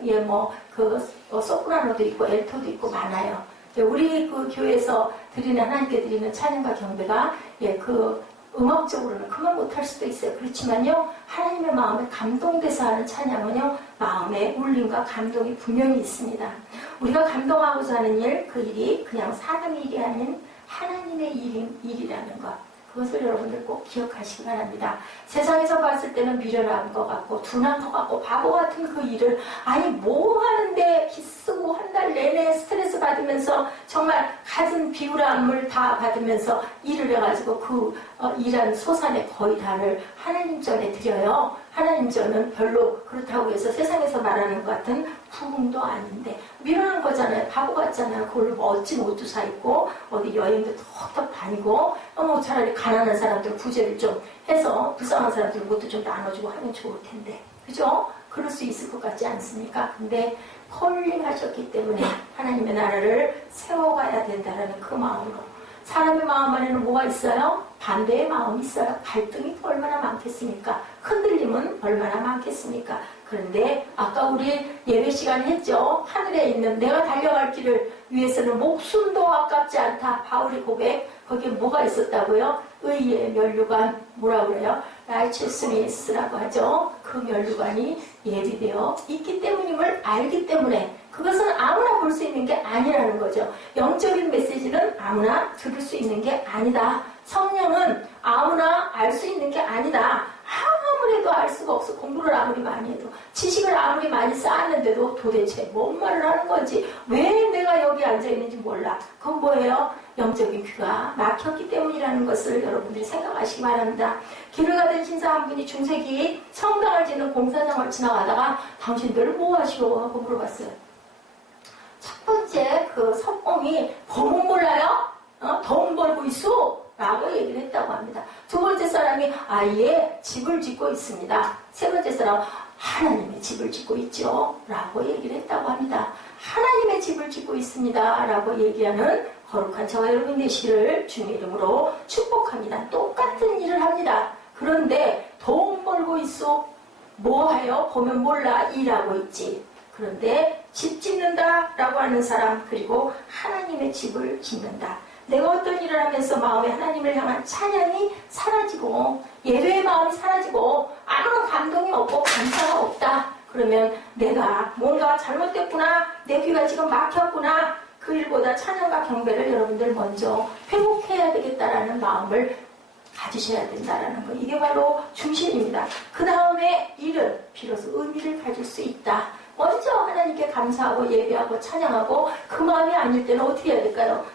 소프라노도 있고 엘토도 있고 많아요. 우리 그 교회에서 드리는, 하나님께 드리는 찬양과 경배가 그 음악적으로는 그만 못할 수도 있어요. 그렇지만요, 하나님의 마음에 감동돼서 하는 찬양은요, 마음의 울림과 감동이 분명히 있습니다. 우리가 감동하고자 하는 일, 그 일이 그냥 사람의 일이 아닌 하나님의 일이라는 것, 그것을 여러분들 꼭 기억하시기 바랍니다. 세상에서 봤을 때는 미련한 것 같고 둔한 것 같고 바보 같은 그 일을, 아니 뭐 하는데 기쓰고 한 달 내내 스트레스 받으면서 정말 갖은 비굴함을 다 받으면서 일을 해가지고 그 일한 소산의 거의 다를 하나님 전에 드려요. 하나님 저는 별로 그렇다고 해서 세상에서 말하는 것 같은 부흥도 아닌데 미련한 거잖아요. 바보 같잖아요. 그걸로 멋진 옷도 사 입고 어디 여행도 턱턱 다니고 차라리 가난한 사람들 구제를 좀 해서 불쌍한 사람들 것도 좀 나눠주고 하면 좋을 텐데 그죠? 그럴 수 있을 것 같지 않습니까? 근데 콜링하셨기 때문에 하나님의 나라를 세워가야 된다는 그 마음으로 사람의 마음 안에는 뭐가 있어요? 반대의 마음이 있어요. 갈등이 얼마나 많겠습니까? 흔들림은 얼마나 많겠습니까? 그런데 아까 우리 예배 시간에 했죠. 하늘에 있는 내가 달려갈 길을 위해서는 목숨도 아깝지 않다. 바울의 고백. 거기에 뭐가 있었다고요? 의의 면류관 뭐라 그래요? righteousness라고 하죠. 그 면류관이 예비되어 있기 때문임을 알기 때문에 그것은 아무나 볼 수 있는 게 아니라는 거죠. 영적인 메시지는 아무나 들을 수 있는 게 아니다. 성령은 아무나 알 수 있는 게 아니다. 아무래도 알 수가 없어. 공부를 아무리 많이 해도 지식을 아무리 많이 쌓았는데도 도대체 뭔 말을 하는 건지 왜 내가 여기 앉아있는지 몰라. 그건 뭐예요? 영적인 귀가 막혔기 때문이라는 것을 여러분들이 생각하시기 바랍니다. 길을 가던 신사 한 분이 중세기 성당을 짓는 공사장을 지나가다가 당신들 뭐 하시오? 하고 물어봤어요. 첫 번째 그 석공이 법은 몰라요? 돈 벌고 있어? 라고 얘기를 했다고 합니다. 두 번째 사람이 아예 집을 짓고 있습니다. 세 번째 사람 하나님의 집을 짓고 있죠. 라고 얘기를 했다고 합니다. 하나님의 집을 짓고 있습니다. 라고 얘기하는 거룩한 저와 여러분 되시기를 주님의 이름으로 축복합니다. 똑같은 일을 합니다. 그런데 돈 벌고 있어? 뭐하여? 보면 몰라 일하고 있지. 그런데 집 짓는다 라고 하는 사람 그리고 하나님의 집을 짓는다. 내가 어떤 일을 하면서 마음에 하나님을 향한 찬양이 사라지고 예배의 마음이 사라지고 아무런 감동이 없고 감사가 없다. 그러면 내가 뭔가 잘못됐구나. 내 귀가 지금 막혔구나. 그 일보다 찬양과 경배를 여러분들 먼저 회복해야 되겠다라는 마음을 가지셔야 된다라는 거. 이게 바로 중심입니다. 그 다음에 일은 비로소 의미를 가질 수 있다. 먼저 하나님께 감사하고 예배하고 찬양하고 그 마음이 아닐 때는 어떻게 해야 될까요?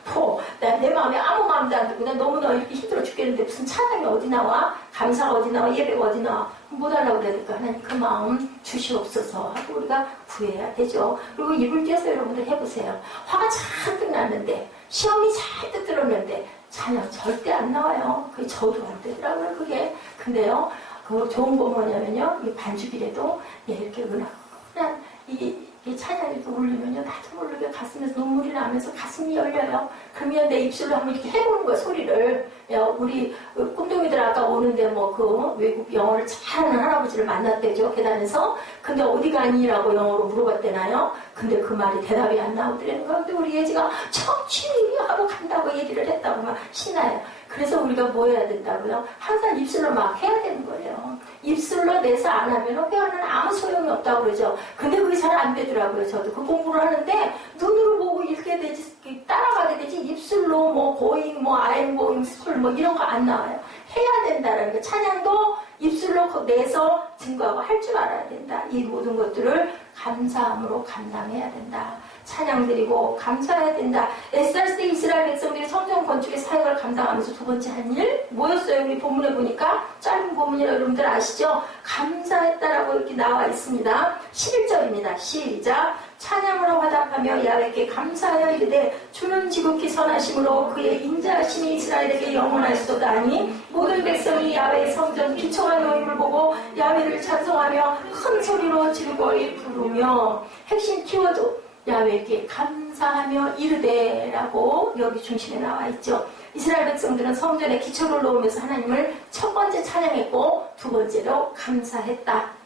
내 마음에 아무 마음도 안 들고 난 너무나 이렇게 힘들어 죽겠는데 무슨 찬양이 어디 나와? 감사가 어디 나와? 예배가 어디 나와? 뭐 달라고 그래야 될까? 하나님 그 마음 주시옵소서 하고 우리가 구해야 되죠. 그리고 입을 떼서 여러분들 해보세요. 화가 잔뜩 났는데 시험이 잔뜩 들었는데 찬양 절대 안 나와요. 그게 저도 안 되더라고요. 그게. 근데요. 그 좋은 거 뭐냐면요. 이 반주기라도 이렇게 은은한 이 찬양이 이렇게 울리면요. 나도 모르게 가슴에서 눈물이 나면서 가슴이 열려요. 그러면 내 입술로 한번 이렇게 해보는 거야, 소리를. 우리 꿈동이들 아까 오는데 그 외국 영어를 잘하는 할아버지를 만났대죠, 계단에서. 근데 어디 가니?라고 영어로 물어봤대나요? 근데 그 말이 대답이 안 나오더라는 거야. 근데 우리 예지가 청취 하고 간다고 얘기를 했다고 막 신나요. 그래서 우리가 뭐 해야 된다고요? 항상 입술로 막 해야 되는 거예요. 입술로 내서 안 하면 회화는 아무 소용이 없다고 그러죠. 근데 그게 잘 안 되더라고요. 저도 그 공부를 하는데 눈으로 보고 읽게 되지, 따라가게 되지 입술로 going, I'm going school 이런 거 안 나와요. 해야 된다라는 거. 찬양도 입술로 내서 증거하고 할 줄 알아야 된다. 이 모든 것들을 감사함으로 감당해야 된다. 찬양 드리고 감사해야 된다. 에스라 때 이스라엘 백성들이 성전 건축의 사역을 감당하면서 두 번째 한 일 뭐였어요? 우리 본문에 보니까 짧은 본문이라 여러분들 아시죠? 감사했다라고 이렇게 나와 있습니다. 11절입니다. 시작. 찬양으로 화답하며 야훼께 감사하여 이르되 주는 지극히 선하심으로 그의 인자하심이 이스라엘에게 영원하시도다 하니 모든 백성이 야훼의 성전 기초가 놓임을 보고 야훼를 찬송하며 큰 소리로 즐거이 부르며 핵심 키워드 야훼께 감사하며 이르되라고 여기 중심에 나와 있죠. 이스라엘 백성들은 성전에 기초를 놓으면서 하나님을 첫 번째 찬양했고 두 번째로 감사했다.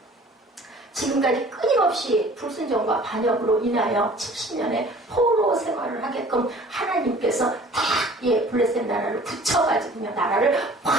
지금까지 끊임없이 불순종과 반역으로 인하여 70년의 포로 생활을 하게끔 하나님께서 다 블레셋 나라를 붙여가지고 그냥 나라를 확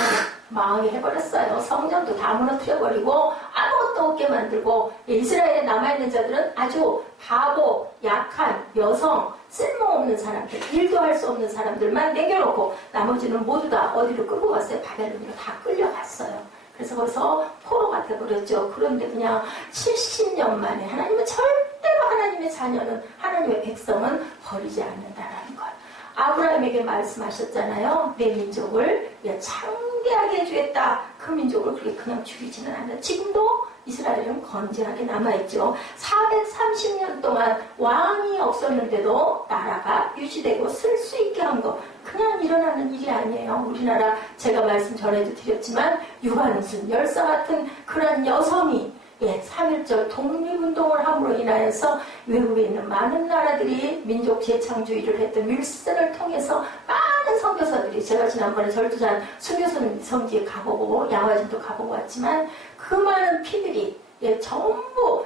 망해버렸어요. 성전도 다 무너뜨려버리고 아무것도 없게 만들고 이스라엘에 남아있는 자들은 아주 바보, 약한, 여성, 쓸모없는 사람들, 일도 할 수 없는 사람들만 남겨놓고 나머지는 모두 다 어디로 끌고 갔어요? 바벨론으로 다 끌려갔어요. 그래서 거기서 포로가 돼버렸죠. 그런데 그냥 70년 만에 하나님은 절대로 하나님의 자녀는 하나님의 백성은 버리지 않는다라는 걸. 아브라함에게 말씀하셨잖아요. 내 민족을 창대하게 해주겠다. 그 민족을 그렇게 그냥 죽이지는 않는다. 지금도 이스라엘은 건재하게 남아있죠. 430년 동안 왕이 없었는데도 나라가 유지되고 쓸 수 있게 한 거 그냥 일어나는 일이 아니에요. 우리나라 제가 말씀 전에도 드렸지만 유관순 열사 같은 그런 여성이 3.1절 독립운동을 함으로 인하여서 외국에 있는 많은 나라들이 민족 재창주의를 했던 윌슨을 통해서 많은 선교사들이 제가 지난번에 절두산 순교선 성지에 가보고 양화진도 가보고 왔지만 그 많은 피들이 전부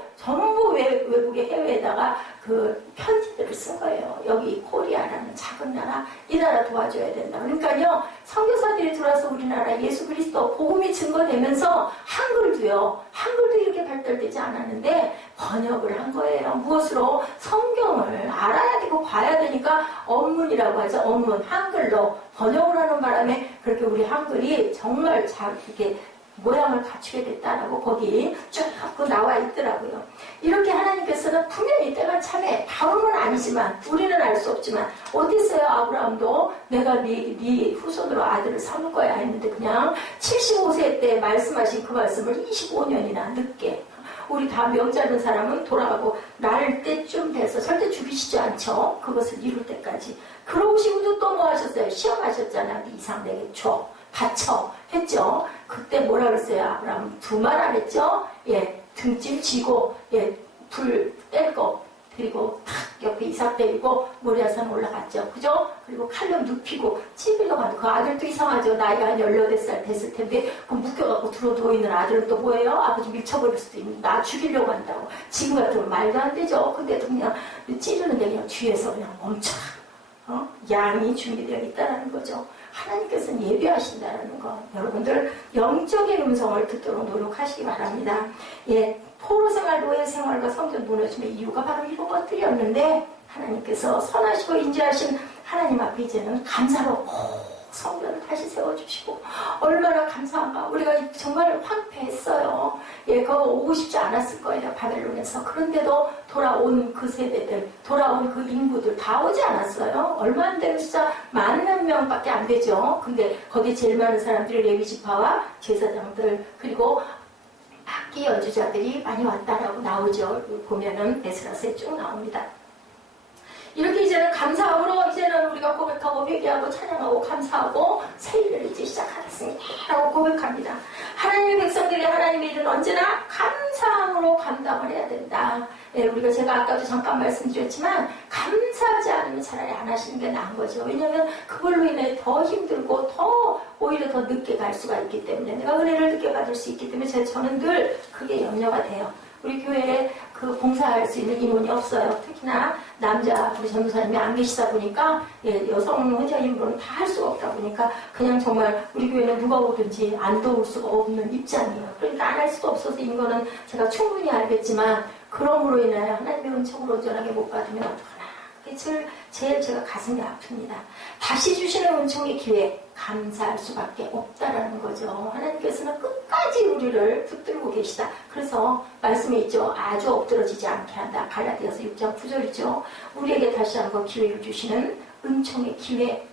외국의 해외에다가 그 편지들을 쓴 거예요. 여기 코리아라는 작은 나라, 이 나라 도와줘야 된다. 그러니까요, 선교사들이 들어와서 우리나라 예수 그리스도 복음이 증거되면서 한글도 이렇게 발달되지 않았는데 번역을 한 거예요. 무엇으로? 성경을 알아야 되고 봐야 되니까 언문이라고 하죠. 언문, 한글로 번역을 하는 바람에 그렇게 우리 한글이 정말 잘 이렇게 모양을 갖추게 됐다라고 거기 쭉 나와 있더라고요. 이렇게 하나님께서는 분명히 때가 참에 바로는 아니지만 우리는 알 수 없지만 어땠어요? 아브라함도 내가 네 후손으로 아들을 삼을 거야 했는데 그냥 75세 때 말씀하신 그 말씀을 25년이나 늦게 우리 다 명자는 사람은 돌아가고 날 때쯤 돼서 절대 죽이시지 않죠. 그것을 이룰 때까지. 그러시고도 또 뭐 하셨어요? 시험하셨잖아요. 네 이상 내게 줘. 바쳐 했죠. 그때 뭐라 그랬어요? 아브라함 두 말 안 했죠? 등짐 지고 불 뗄고 그리고 탁 옆에 이삭 데리고 모리아산 올라갔죠. 그죠? 그리고 칼로 눕히고 찌빌러 가는 그 아들도 이상하죠. 나이가 한 18살 됐을 텐데 그 묶여갖고 들어누워 있는 아들은 또 뭐예요? 아버지 밀쳐버릴 수도 있는 나 죽이려고 한다고. 지금 같으면 말도 안 되죠. 근데도 그냥 찌르는데 그냥 뒤에서 그냥 멈춰. 양이 준비되어 있다는 거죠. 하나님께서는 예비하신다는 거. 여러분들 영적인 음성을 듣도록 노력하시기 바랍니다. 포로 생활, 노예 생활과 성전 무너짐의 이유가 바로 이런 것들이었는데 하나님께서 선하시고 인자하신 하나님 앞에 이제는 감사로 성전을 다시 세워주시고 얼마나 감사한가. 우리가 정말 황폐했어요. 그거 오고 싶지 않았을 거예요. 바벨론에서. 그런데도 돌아온 그 세대들, 돌아온 그 인구들 다 오지 않았어요. 얼마 안 되는 숫자 10,000명밖에 안 되죠. 근데 거기 제일 많은 사람들이 레위지파와 제사장들 그리고 악기 연주자들이 많이 왔다라고 나오죠. 보면은 에스라스에 쭉 나옵니다. 이렇게 이제는 감사함으로 이제는 우리가 고백하고 회개하고 찬양하고 감사하고 새 일을 이제 시작하겠습니다 라고 고백합니다. 하나님의 백성들이 하나님의 일은 언제나 감사함으로 감당을 해야 된다. 우리가 제가 아까도 잠깐 말씀드렸지만 감사하지 않으면 차라리 안 하시는 게 나은 거죠. 왜냐하면 그걸로 인해 더 힘들고 오히려 더 늦게 갈 수가 있기 때문에 내가 은혜를 늦게 받을 수 있기 때문에 저는 늘 그게 염려가 돼요. 우리 교회에 그 봉사할 수 있는 인원이 없어요. 특히나 남자 우리 전도사님이 안 계시다 보니까 여성 회장님으로는 다 할 수가 없다 보니까 그냥 정말 우리 교회는 누가 오든지 안 도울 수가 없는 입장이에요. 그러니까 안 할 수가 없어서인 거는 제가 충분히 알겠지만 그럼으로 인하여 하나님의 은총을 온전하게 못 받으면 어떡하나. 그게 제일 제가 가슴이 아픕니다. 다시 주시는 은총의 기회 감사할 수밖에 없다라는 거죠. 하나님께서는 끝까지 우리를 붙들고 계시다. 그래서 말씀에 있죠. 아주 엎드러지지 않게 한다. 갈라디아서 6장 9절이죠. 우리에게 다시 한번 기회를 주시는 은총의 기회.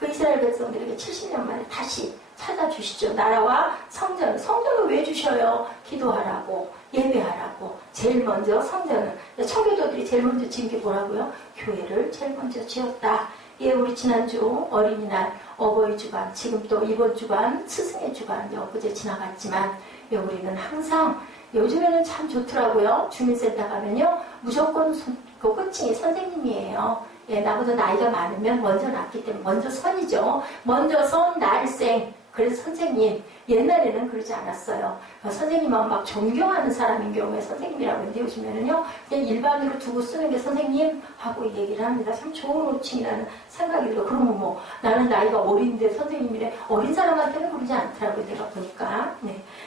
그 이스라엘 백성들에게 70년 만에 다시 찾아주시죠. 나라와 성전을 왜 주셔요? 기도하라고, 예배하라고. 제일 먼저 성전을, 청교도들이 제일 먼저 지은 게 뭐라고요? 교회를 제일 먼저 지었다. 우리 지난주 어린이날, 어버이 주간, 지금 또 이번 주간, 스승의 주간, 엊그제 지나갔지만, 우리는 항상, 요즘에는 참 좋더라고요. 주민센터 가면요, 무조건 그 호칭이 선생님이에요. 나보다 나이가 많으면 먼저 낳기 때문에 먼저 선이죠. 먼저 선, 날생. 그래서 선생님, 옛날에는 그러지 않았어요. 선생님은 막 존경하는 사람인 경우에 선생님이라고 했는데 요즘에는요, 그냥 일반으로 두고 쓰는 게 선생님 하고 얘기를 합니다. 참 좋은 호칭이라는 생각이 들어요. 그러면 뭐, 나는 나이가 어린데 선생님이래. 어린 사람한테는 그러지 않더라고요. 내가 보니까.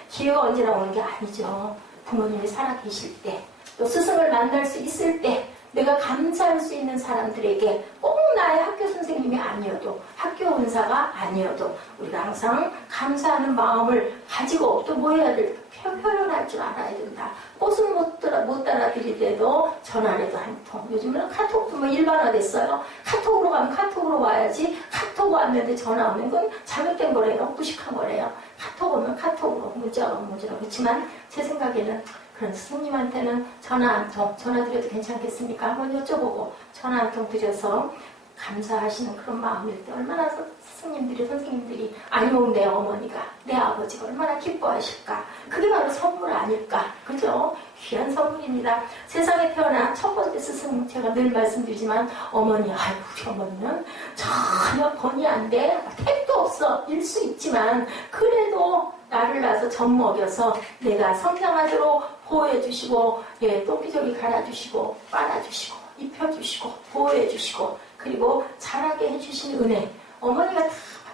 기회가 언제나 오는 게 아니죠. 부모님이 살아계실 때, 또 스승을 만날 수 있을 때, 내가 감사할 수 있는 사람들에게 꼭 나의 학교 선생님이 아니어도 학교 은사가 아니어도 우리가 항상 감사하는 마음을 가지고 또 뭐 해야 될까? 표현할 줄 알아야 된다. 꽃은 못 따라드릴 때도 전화라도 한 통. 요즘은 카톡도 뭐 일반화됐어요. 카톡으로 가면 카톡으로 와야지. 카톡 왔는데 전화 오는 건 잘못된 거래요. 무식한 거래요. 카톡 오면 카톡으로, 문자가 오면 문자로. 그렇지만 제 생각에는 그런 스승님한테는 전화 한 통, 전화 드려도 괜찮겠습니까? 한번 여쭤보고 전화 한 통 드려서 감사하시는 그런 마음일 때 얼마나 스승님들이, 선생님들이, 아니면 내 어머니가, 내 아버지가 얼마나 기뻐하실까. 그게 바로 선물 아닐까. 그죠? 귀한 선물입니다. 세상에 태어난 첫 번째 스승, 제가 늘 말씀드리지만 어머니, 아이고 우리 어머니는 전혀 번이 안 돼. 택도 없어. 일 수 있지만 그래도 나를 낳아서 젖 먹여서 내가 성장하도록 보호해주시고, 예, 똥기저귀 갈아주시고, 빨아주시고, 입혀주시고, 보호해주시고, 그리고 자라게 해주신 은혜. 어머니가 다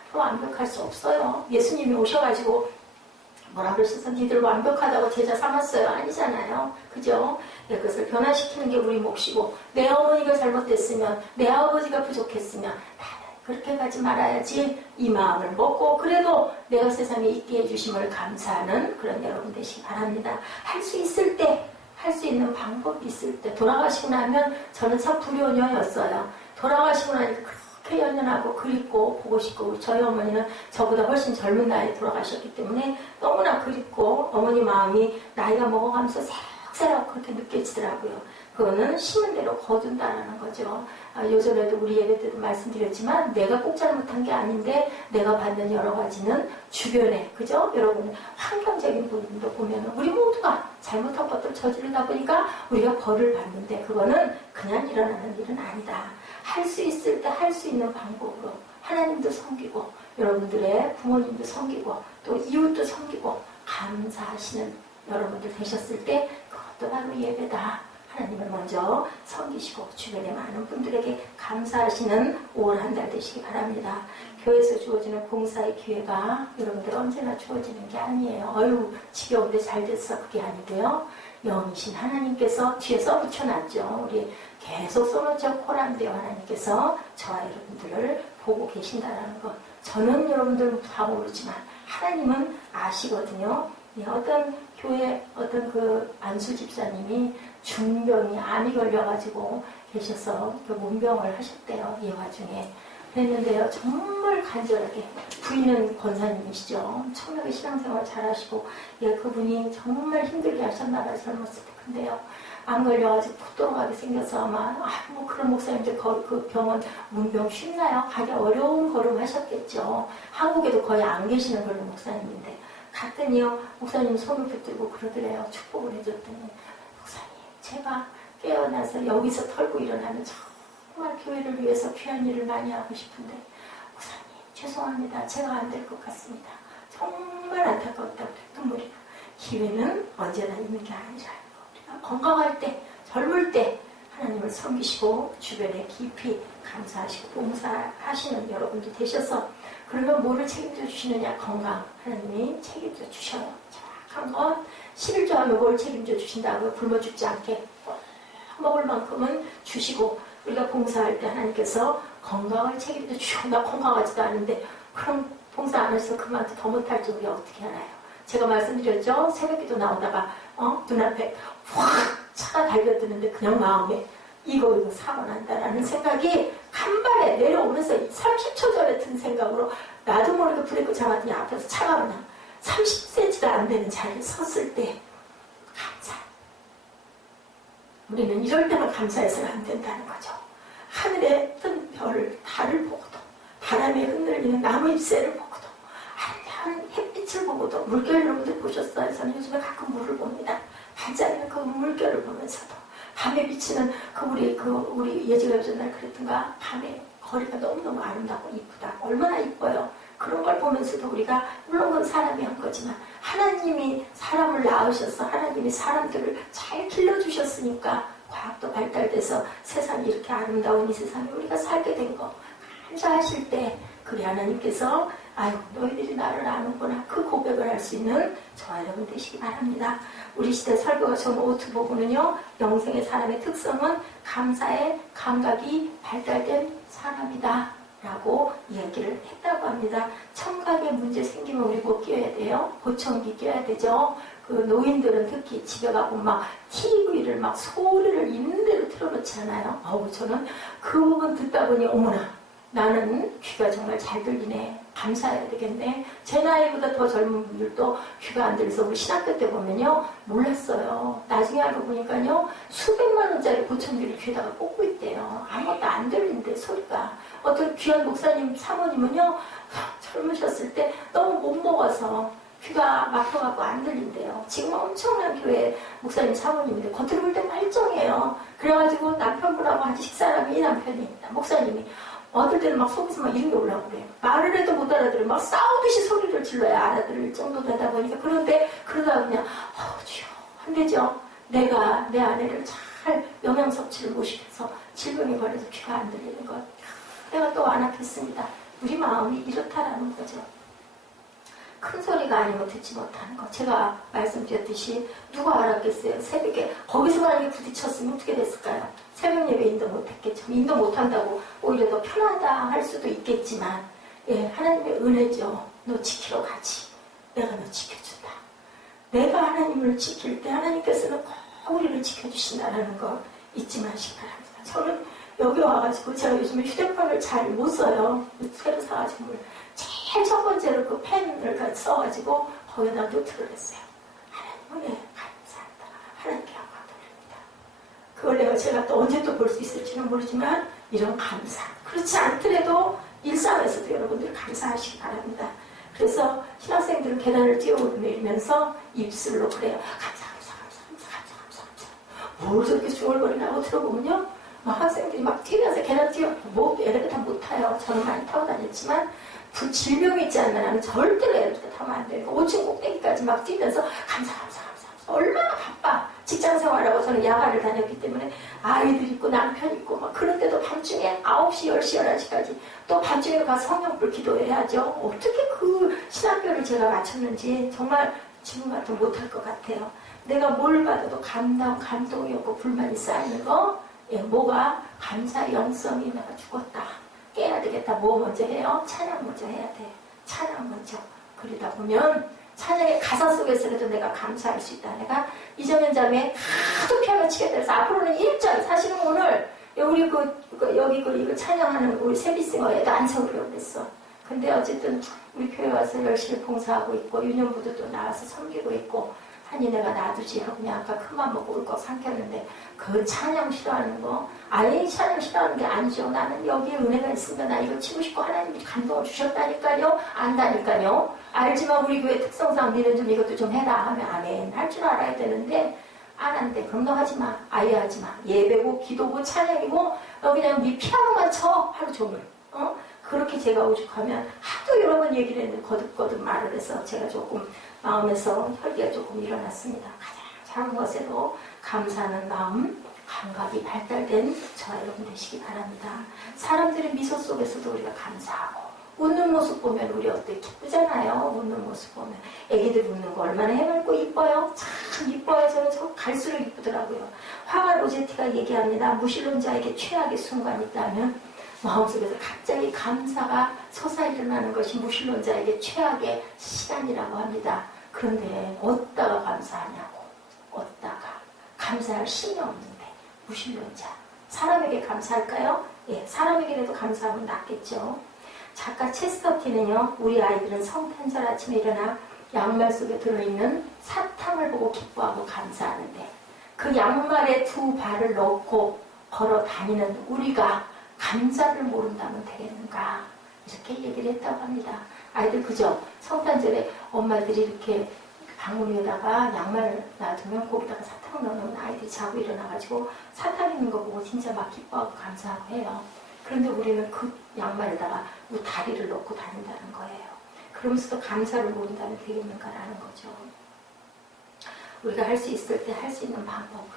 앞으로 완벽할 수 없어요. 예수님이 오셔가지고 뭐라 그러셔서 니들 완벽하다고 제자 삼았어요? 아니잖아요. 그죠? 예, 그것을 변화시키는 게 우리 몫이고, 내 어머니가 잘못됐으면, 내 아버지가 부족했으면 나는 그렇게 가지 말아야지. 이 마음을 먹고 그래도 내가 세상에 있게 해주심을 감사하는 그런 여러분 되시기 바랍니다. 할 수 있을 때, 할 수 있는 방법이 있을 때. 돌아가시고 나면 저는 참 불효녀였어요. 돌아가시고 나니까 그렇게 연연하고 그립고 보고 싶고, 저희 어머니는 저보다 훨씬 젊은 나이에 돌아가셨기 때문에 너무나 그립고 어머니 마음이 나이가 먹어가면서 새록새록 그렇게 느껴지더라고요. 그거는 심은 대로 거둔다라는 거죠. 요전에도 우리 예배 때도 말씀드렸지만 내가 꼭 잘못한 게 아닌데 내가 받는 여러 가지는 주변에, 그죠? 여러분 환경적인 부분도 보면 우리 모두가 잘못한 것들 저지르다 보니까 우리가 벌을 받는데 그거는 그냥 일어나는 일은 아니다. 할 수 있을 때 할 수 있는 방법으로 하나님도 섬기고 여러분들의 부모님도 섬기고 또 이웃도 섬기고 감사하시는 여러분들 되셨을 때 그것도 바로 예배다. 하나님을 먼저 섬기시고 주변의 많은 분들에게 감사하시는 5월 한 달 되시기 바랍니다. 교회에서 주어지는 봉사의 기회가 여러분들 언제나 주어지는 게 아니에요. 어휴 지겨운데 잘 됐어. 그게 아니고요. 영이신 하나님께서 뒤에 써붙여놨죠. 우리 계속 써놓죠. 코란데요. 하나님께서 저와 여러분들을 보고 계신다라는 것. 저는 여러분들 다 모르지만 하나님은 아시거든요. 어떤 교회 어떤 그 안수 집사님이 중병이 암이 걸려가지고 계셔서 그 문병을 하셨대요. 이 와중에. 그랬는데요. 정말 간절하게 부인은 권사님이시죠. 청력의 신앙생활 잘하시고 그분이 정말 힘들게 하셨나봐요. 젊었을 때. 근데요. 암 걸려가지고 푹 돌아가게 생겨서 아마 뭐 그런 목사님들 그 병원 문병 쉽나요? 가기 어려운 걸음 하셨겠죠. 한국에도 거의 안 계시는 그런 목사님인데 갔더니요. 목사님 손을 붙들고 그러더래요. 축복을 해줬더니 목사님 제가 깨어나서 여기서 털고 일어나면 정말 교회를 위해서 귀한 일을 많이 하고 싶은데 목사님 죄송합니다. 제가 안 될 것 같습니다. 정말 안타까웠다고 눈물이. 기회는 언제나 있는 게 아니라 우리가 건강할 때 젊을 때 하나님을 섬기시고 주변에 깊이 감사하시고 봉사하시는 여러분도 되셔서 그러면 뭐를 책임져 주시느냐. 건강 하나님이 책임져 주셔요. 정확한 건 11조 하면 뭘 책임져 주신다고요. 굶어 죽지 않게 먹을 만큼은 주시고 우리가 봉사할 때 하나님께서 건강을 책임져 주시고 나 건강하지도 않은데 그럼 봉사 안 해서 그만큼 더 못할지 우리가 어떻게 알아요. 제가 말씀드렸죠. 새벽기도 나오다가 눈앞에 확 차가 달려드는데 그냥 마음에 이거 사고 난다라는 생각이 간발에 내려오면서 30초 전에 든 생각으로 나도 모르게 브레이크 잡았더니 앞에서 차가 그냥 30cm도 안 되는 자리에 섰을 때 감사. 우리는 이럴 때만 감사해서는 안 된다는 거죠. 하늘에 뜬 별을, 달을 보고도 바람에 흔들리는 나무 잎새를 보고도 아름다운 햇빛을 보고도 물결 여러분들 보셨어요? 저는 요즘에 가끔 물을 봅니다. 반짝이는 그 물결을 보면서도 밤에 비치는 우리 예지가 요즘날 그랬던가 밤에 거리가 너무너무 아름답고 이쁘다. 얼마나 이뻐요. 그런 걸 보면서도 우리가 물론 그건 사람이 한 거지만 하나님이 사람을 낳으셔서 하나님이 사람들을 잘 길러주셨으니까 과학도 발달돼서 세상이 이렇게 아름다운 이 세상에 우리가 살게 된 거 감사하실 때 그래 하나님께서 아유 너희들이 나를 아는구나 그 고백을 할 수 있는 저와 여러분 되시기 바랍니다. 우리 시대 설교가 전 오트 보고는요. 영생의 사람의 특성은 감사의 감각이 발달된 사람이다 라고 이야기를 했다고 합니다. 청각에 문제 생기면 우리 뭐 끼워야 돼요? 보청기 끼워야 되죠. 그 노인들은 특히 집에 가고 막 TV를 막 소리를 있는 대로 틀어놓잖아요. 저는 그 부분 듣다 보니 어머나 나는 귀가 정말 잘 들리네. 감사해야 되겠네. 제 나이보다 더 젊은 분들도 귀가 안 들려서 우리 신학교 때 보면요. 몰랐어요. 나중에 알고 보니까요. 수백만 원짜리 보청기를 귀에다가 꽂고 있대요. 아무것도 안 들리는데 소리가. 어떤 귀한 목사님 사모님은요. 젊으셨을 때 너무 못 먹어서 귀가 막혀갖고 안 들린대요. 지금 엄청난 교회 목사님 사모님인데 겉으로 볼 때 멀쩡해요. 그래가지고 남편분하고 같이 식사를 이 남편입니다. 목사님이 어떨 때는 막 속에서 막 이런 게 올라오고 그래요. 말을 해도 못 알아들어요. 막 싸우듯이 소리를 질러야 알아들을 정도 되다 보니까 그런데 그러다 그냥 주여 한대죠. 내가 내 아내를 잘 영양 섭취를 못 시켜서 질병에 걸려서 귀가 안 들리는 것. 내가 또 안 아팠습니다. 우리 마음이 이렇다라는 거죠. 큰 소리가 아니면 듣지 못하는 거. 제가 말씀드렸듯이 누가 알았겠어요. 새벽에 거기서 만약에 부딪혔으면 어떻게 됐을까요? 새벽 예배 인도 못했겠죠. 인도 못한다고 오히려 더 편하다 할 수도 있겠지만 하나님의 은혜죠. 너 지키러 가지. 내가 너 지켜준다. 내가 하나님을 지킬 때 하나님께서는 꼭 우리를 지켜주신다는 거 잊지 마시기 바랍니다. 저는 여기 와가지고 제가 요즘에 휴대폰을 잘 못 써요. 새로 사가지고 제일 첫 번째로 그 펜을 써가지고 거기다 노트를 했어요. 하나님은 감사한다. 하나님께 영광 돌립니다. 그걸 제가 또 언제 또 볼 수 있을지는 모르지만 이런 감사. 그렇지 않더라도 일상에서도 여러분들 감사하시기 바랍니다. 그래서 신학생들은 계단을 뛰어오르면서 입술로 그래요. 감사. 뭘 저렇게 중얼거리라고 들어보면요. 학생들이 막 뛰면서 계단 뛰어, 애들 다 못 타요. 저는 많이 타고 다녔지만, 질병이 있지 않는 나는 절대로 애들 타면 안 돼요. 5층 꼭대기까지 막 뛰면서 감사. 얼마나 바빠. 직장 생활하고 저는 야간을 다녔기 때문에 아이들 있고 남편 있고 막 그런데도 밤중에 9시, 10시, 11시까지 또 밤중에 가서 성령불 기도해야죠. 어떻게 그 신학교를 제가 마쳤는지 정말 지금 같으면 못할 것 같아요. 내가 뭘 받아도 감동이 없고 불만이 쌓이는 거, 뭐가 감사 영성이 내가 죽었다. 깨야 되겠다. 뭐 먼저 해요? 찬양 먼저 해야 돼. 찬양 먼저. 그러다 보면 찬양의 가사 속에서라도 내가 감사할 수 있다. 내가 이정현 자매 하도 피아노 치게 돼서 앞으로는 1절. 사실은 오늘 우리 여기 이거 찬양하는 우리 세비싱어에도 안 세우려고 그랬어. 근데 어쨌든 우리 교회 와서 열심히 봉사하고 있고 유년부도 또 나와서 섬기고 있고 하니 내가 놔두지 하고 그냥 아까 큰맘 먹고 울컥 삼켰는데 그 찬양 싫어하는 거 아예 찬양 싫어하는 게 아니죠. 나는 여기에 은혜가 있으니까 나 이거 치고 싶고 하나님이 감동을 주셨다니까요. 안다니까요. 알지만 우리 교회 특성상 니는 좀 이것도 좀 해라 하면 아멘 할 줄 알아야 되는데 안 한대. 그럼 너 하지 마. 아예 하지 마. 예배고 기도고 찬양이고 너 그냥 네 피아노만 쳐 하루 종일. 그렇게 제가 오죽하면 하도 여러 번 얘기를 했는데 거듭거듭 말을 해서 제가 조금 마음에서 혈기가 조금 일어났습니다. 가장 작은 것에도 감사하는 마음, 감각이 발달된 저와 여러분 되시기 바랍니다. 사람들의 미소 속에서도 우리가 감사하고 웃는 모습 보면 우리 어때 기쁘잖아요. 웃는 모습 보면 애기들 웃는 거 얼마나 해맑고 이뻐요. 참 이뻐요. 저는 저 갈수록 이쁘더라고요. 화가 로제티가 얘기합니다. 무신론자에게 최악의 순간이 있다면 마음속에서 갑자기 감사가 솟아일어나는 것이 무신론자에게 최악의 시간이라고 합니다. 그런데 어디다가 감사하냐고. 어디다가. 감사할 힘이 없는데 무신론자. 사람에게 감사할까요? 예, 사람에게라도 감사하면 낫겠죠. 작가 체스터티는요. 우리 아이들은 성탄절 아침에 일어나 양말 속에 들어있는 사탕을 보고 기뻐하고 감사하는데 그 양말에 두 발을 넣고 걸어 다니는 우리가 감사를 모른다면 되겠는가 이렇게 얘기를 했다고 합니다. 아이들 그죠? 성탄절에 엄마들이 이렇게 방울 위에다가 양말을 놔두면 거기다가 사탕을 넣어놓으면 아이들이 자고 일어나가지고 사탕 있는 거 보고 진짜 막 기뻐하고 감사하고 해요. 그런데 우리는 그 양말에다가 다리를 넣고 다닌다는 거예요. 그러면서도 감사를 모른다면 되겠는가라는 거죠. 우리가 할 수 있을 때 할 수 있는 방법으로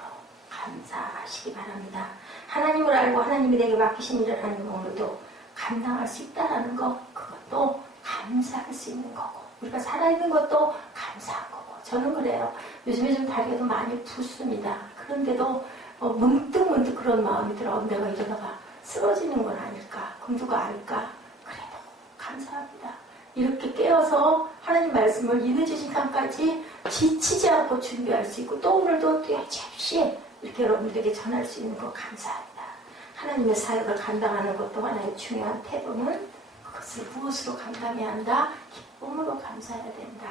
감사하시기 바랍니다. 하나님을 알고 하나님이 내게 맡기신 일을 하는 오늘도 감당할 수 있다는 거 그것도 감사할 수 있는 거고 우리가 살아있는 것도 감사한 거고 저는 그래요. 요즘에 좀 다리가 좀 많이 붓습니다. 그런데도 문득 그런 마음이 들어 내가 이러다가 쓰러지는 건 아닐까 그럼 누가 알까 그래도 감사합니다. 이렇게 깨어서 하나님 말씀을 늦은 시간까지 지치지 않고 준비할 수 있고 또 오늘도 또 여지없이 이렇게 여러분들에게 전할 수 있는 거 감사합니다. 하나님의 사역을 감당하는 것도 하나의 중요한 태도는 그것을 무엇으로 감당해야 한다? 기쁨으로 감사해야 된다.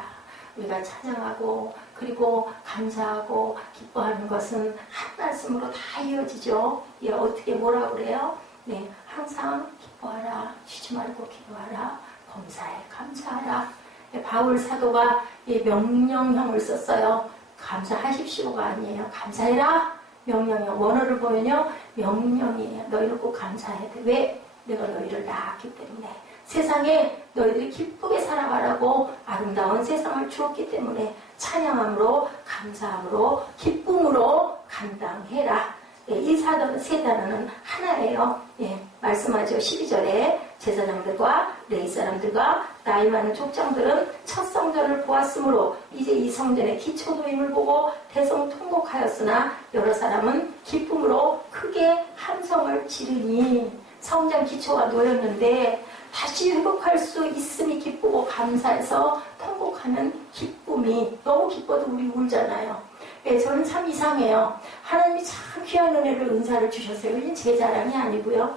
우리가 찬양하고 그리고 감사하고 기뻐하는 것은 한 말씀으로 다 이어지죠. 예, 어떻게 뭐라고 그래요? 네, 항상 기뻐하라. 쉬지 말고 기도하라. 범사에 감사하라. 예, 바울 사도가 예, 명령형을 썼어요. 감사하십시오가 아니에요. 감사해라. 명령형. 원어를 보면요. 명령이에요. 너희를 꼭 감사해야 돼. 왜? 내가 너희를 낳았기 때문에. 세상에 너희들이 기쁘게 살아가라고 아름다운 세상을 주었기 때문에 찬양함으로 감사함으로 기쁨으로 감당해라. 예, 이 세 단어는 하나예요. 예, 말씀하죠. 12절에 제사장들과 레위 사람들과 나이 많은 족장들은 첫 성전을 보았으므로 이제 이 성전의 기초 놓임을 보고 대성 통곡하였으나 여러 사람은 기쁨으로 크게 함성을 지르니 성전 기초가 놓였는데 다시 회복할 수 있음이 기쁘고 감사해서 통곡하는 기쁨이 너무 기뻐도 우리 울잖아요. 예, 저는 참 이상해요. 하나님이 참 귀한 은혜를 은사를 주셨어요. 이게 제 자랑이 아니고요.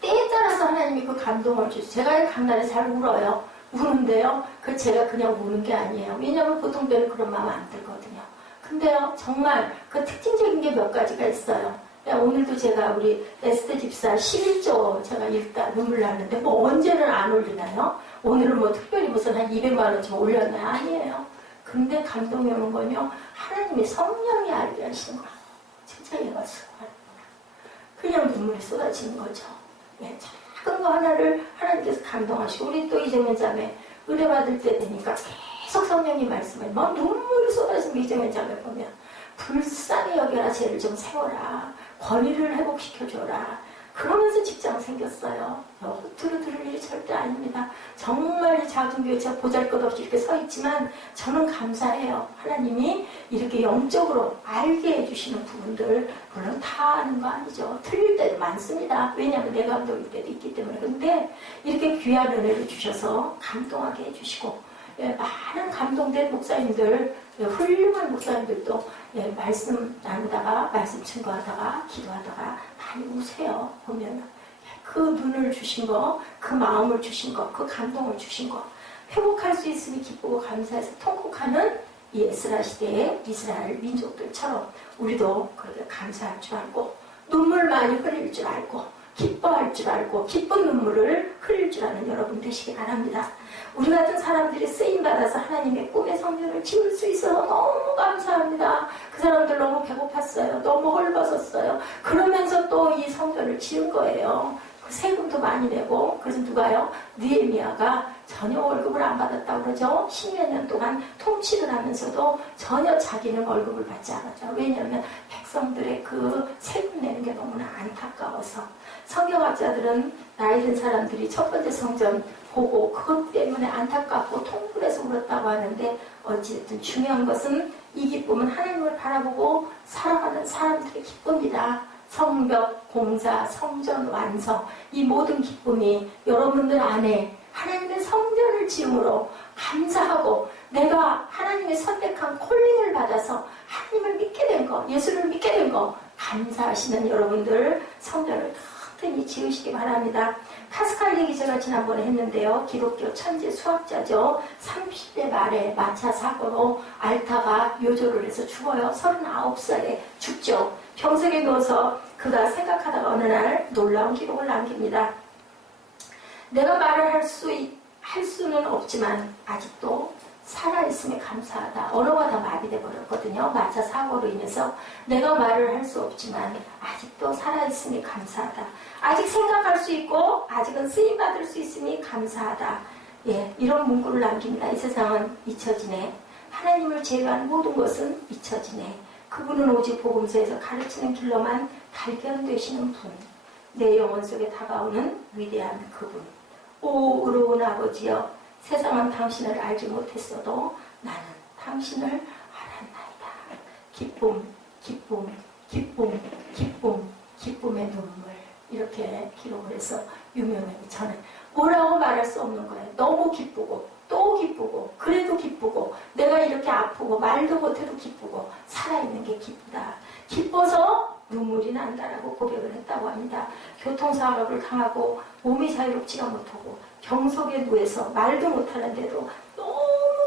때에 따라서 하나님이 그 감동을 주세요. 제가 강날에 잘 울어요. 우는데요. 그 제가 그냥 우는 게 아니에요. 왜냐하면 보통 때는 그런 마음 안 들거든요. 근데요, 정말 그 특징적인 게 몇 가지가 있어요. 오늘도 제가 우리 에스테 집사 11조 제가 읽다 눈물 났는데 뭐 언제는 안 올리나요? 오늘은 뭐 특별히 무슨 한 200만 원 좀 올렸나요? 아니에요. 근데 감동이 오는 건요. 하나님의 성령이 알게 하신 거예요. 진짜 얘가 수고하는구나. 그냥 눈물이 쏟아지는 거죠. 네, 작은 거 하나를 하나님께서 감동하시고 우리 또 이재명 자매 은혜 받을 때 되니까 계속 성령이 말씀을 막 눈물이 쏟아지는 이재명 자매 보면 불쌍히 여겨라. 죄를 좀 세워라. 권위를 회복시켜줘라. 그러면서 직장 생겼어요. 허투루 들을 일이 절대 아닙니다. 정말 이 작은 교회 제가 보잘것없이 이렇게 서 있지만 저는 감사해요. 하나님이 이렇게 영적으로 알게 해주시는 부분들 물론 다 아는 거 아니죠. 틀릴 때도 많습니다. 왜냐하면 내 감독일 때도 있기 때문에. 근데 이렇게 귀한 은혜를 주셔서 감동하게 해주시고 예, 많은 감동된 목사님들 예, 훌륭한 목사님들도 예, 말씀 나누다가 말씀 증거하다가 기도하다가 많이 우세요. 보면 그 눈을 주신 거, 그 마음을 주신 거, 그 감동을 주신 거 회복할 수 있으니 기쁘고 감사해서 통곡하는 이 에스라 시대의 이스라엘 민족들처럼 우리도 그렇게 감사할 줄 알고 눈물 많이 흘릴 줄 알고 기뻐할 줄 알고 기쁜 눈물을 흘릴 줄 아는 여러분 되시기 바랍니다. 우리 같은 사람들이 쓰임받아서 하나님의 꿈의 성전을 지을 수 있어서 너무 감사합니다. 그 사람들 너무 배고팠어요. 너무 헐벗었어요. 그러면서 또 이 성전을 지은 거예요. 세금도 많이 내고. 그래서 누가요? 느헤미야가 전혀 월급을 안 받았다고 그러죠. 10여 년 동안 통치를 하면서도 전혀 자기는 월급을 받지 않았죠. 왜냐하면 백성들의 그 세금 내는 게 너무나 안타까워서. 성경학자들은 나이 든 사람들이 첫 번째 성전 보고 그것 때문에 안타깝고 통분해서 울었다고 하는데 어찌됐든 중요한 것은 이 기쁨은 하나님을 바라보고 살아가는 사람들의 기쁨이다. 성벽, 공사, 성전 완성 이 모든 기쁨이 여러분들 안에 하나님의 성전을 지음으로 감사하고 내가 하나님의 선택한 콜링을 받아서 하나님을 믿게 된 거, 예수를 믿게 된 거 감사하시는 여러분들 성전을 튼튼히 지으시기 바랍니다. 파스칼 제가 지난번에 했는데요. 기독교 천재 수학자죠. 30대 말에 마차 사고로 알타가 요조를 해서 죽어요. 39살에 죽죠. 병석에 누워서 그가 생각하다가 어느 날 놀라운 기록을 남깁니다. 내가 말을 할 수는 없지만 아직도 살아있음에 감사하다. 언어가 다 마비돼 버렸거든요. 마차 사고로 인해서 내가 말을 할 수 없지만 아직도 살아있음이 감사하다. 아직 생각할 수 있고 아직은 쓰임받을 수 있음이 감사하다. 예, 이런 문구를 남깁니다. 이 세상은 잊혀지네. 하나님을 제외한 모든 것은 잊혀지네. 그분은 오직 복음서에서 가르치는 길로만 발견되시는 분. 내 영혼 속에 다가오는 위대한 그분. 오 의로운 아버지여, 세상은 당신을 알지 못했어도 나는 당신을 알았나이다. 기쁨, 기쁨, 기쁨, 기쁨, 기쁨의 눈물. 이렇게 기록을 해서 유명하기 전에 뭐라고 말할 수 없는 거예요. 너무 기쁘고 또 기쁘고 그래도 기쁘고 내가 이렇게 아프고 말도 못해도 기쁘고 살아있는 게 기쁘다. 기뻐서 눈물이 난다라고 고백을 했다고 합니다. 교통사고를 당하고 몸이 자유롭지가 못하고 병석에 누워서 말도 못하는데도 너무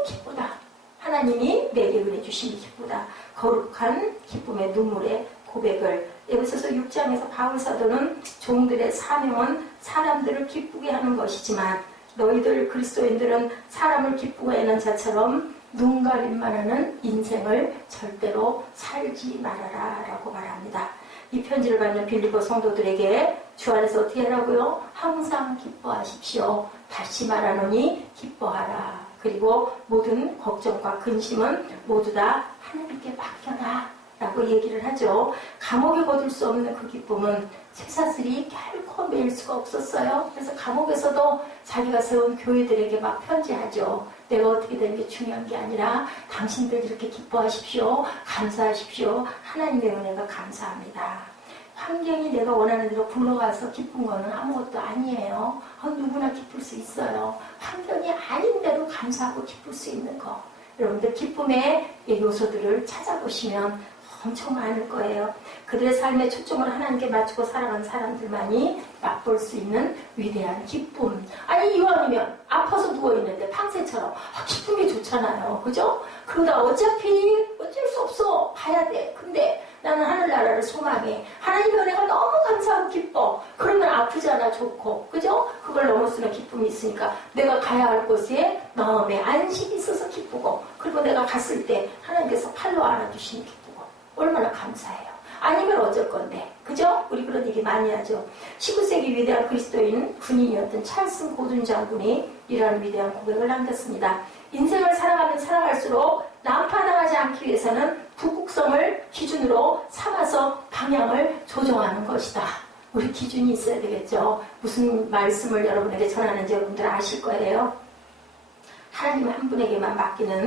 기쁘다. 하나님이 내게 은혜 주심이 기쁘다. 거룩한 기쁨의 눈물의 고백을 에베소서 6장에서 바울 사도는 종들의 사명은 사람들을 기쁘게 하는 것이지만 너희들 그리스도인들은 사람을 기쁘게 하는 자처럼 눈 가림만 하는 인생을 절대로 살지 말아라 라고 말합니다. 이 편지를 받는 빌립보 성도들에게 주 안에서 어떻게 하라고요? 항상 기뻐하십시오. 다시 말하노니 기뻐하라. 그리고 모든 걱정과 근심은 모두 다 하나님께 맡겨라 라고 얘기를 하죠. 감옥에 거둘 수 없는 그 기쁨은 쇠사슬이 결코 매일 수가 없었어요. 그래서 감옥에서도 자기가 세운 교회들에게 막 편지하죠. 내가 어떻게 되는 게 중요한 게 아니라 당신들 이렇게 기뻐하십시오. 감사하십시오. 하나님의 은혜가 감사합니다. 환경이 내가 원하는 대로 굴러가서 기쁜 거는 아무것도 아니에요. 누구나 기쁠 수 있어요. 환경이 아닌데도 감사하고 기쁠 수 있는 거. 여러분들 기쁨의 요소들을 찾아보시면 엄청 많을 거예요. 그들의 삶의 초점을 하나님께 맞추고 살아간 사람들만이 맛볼 수 있는 위대한 기쁨. 아니 이왕이면 아파서 누워있는데 팡새처럼 기쁨이 좋잖아요. 그죠? 그러다 어차피 어쩔 수 없어. 가야 돼. 근데 나는 하늘나라를 소망해. 하나님의 은혜가 너무 감사하고 기뻐. 그러면 아프잖아. 좋고. 그죠? 그걸 넘어서는 기쁨이 있으니까 내가 가야 할 곳에 마음에 안식이 있어서 기쁘고 그리고 내가 갔을 때 하나님께서 팔로 안아주시니 기쁘고 얼마나 감사해요. 아니면 어쩔 건데. 그죠? 우리 그런 얘기 많이 하죠. 19세기 위대한 그리스도인 군인이었던 찰슨 고든 장군이 이러한 위대한 고백을 남겼습니다. 인생을 살아가면 살아갈수록 난파당하지 않기 위해서는 북극성을 기준으로 삼아서 방향을 조정하는 것이다. 우리 기준이 있어야 되겠죠. 무슨 말씀을 여러분에게 전하는지 여러분들 아실 거예요. 하나님 한 분에게만 맡기는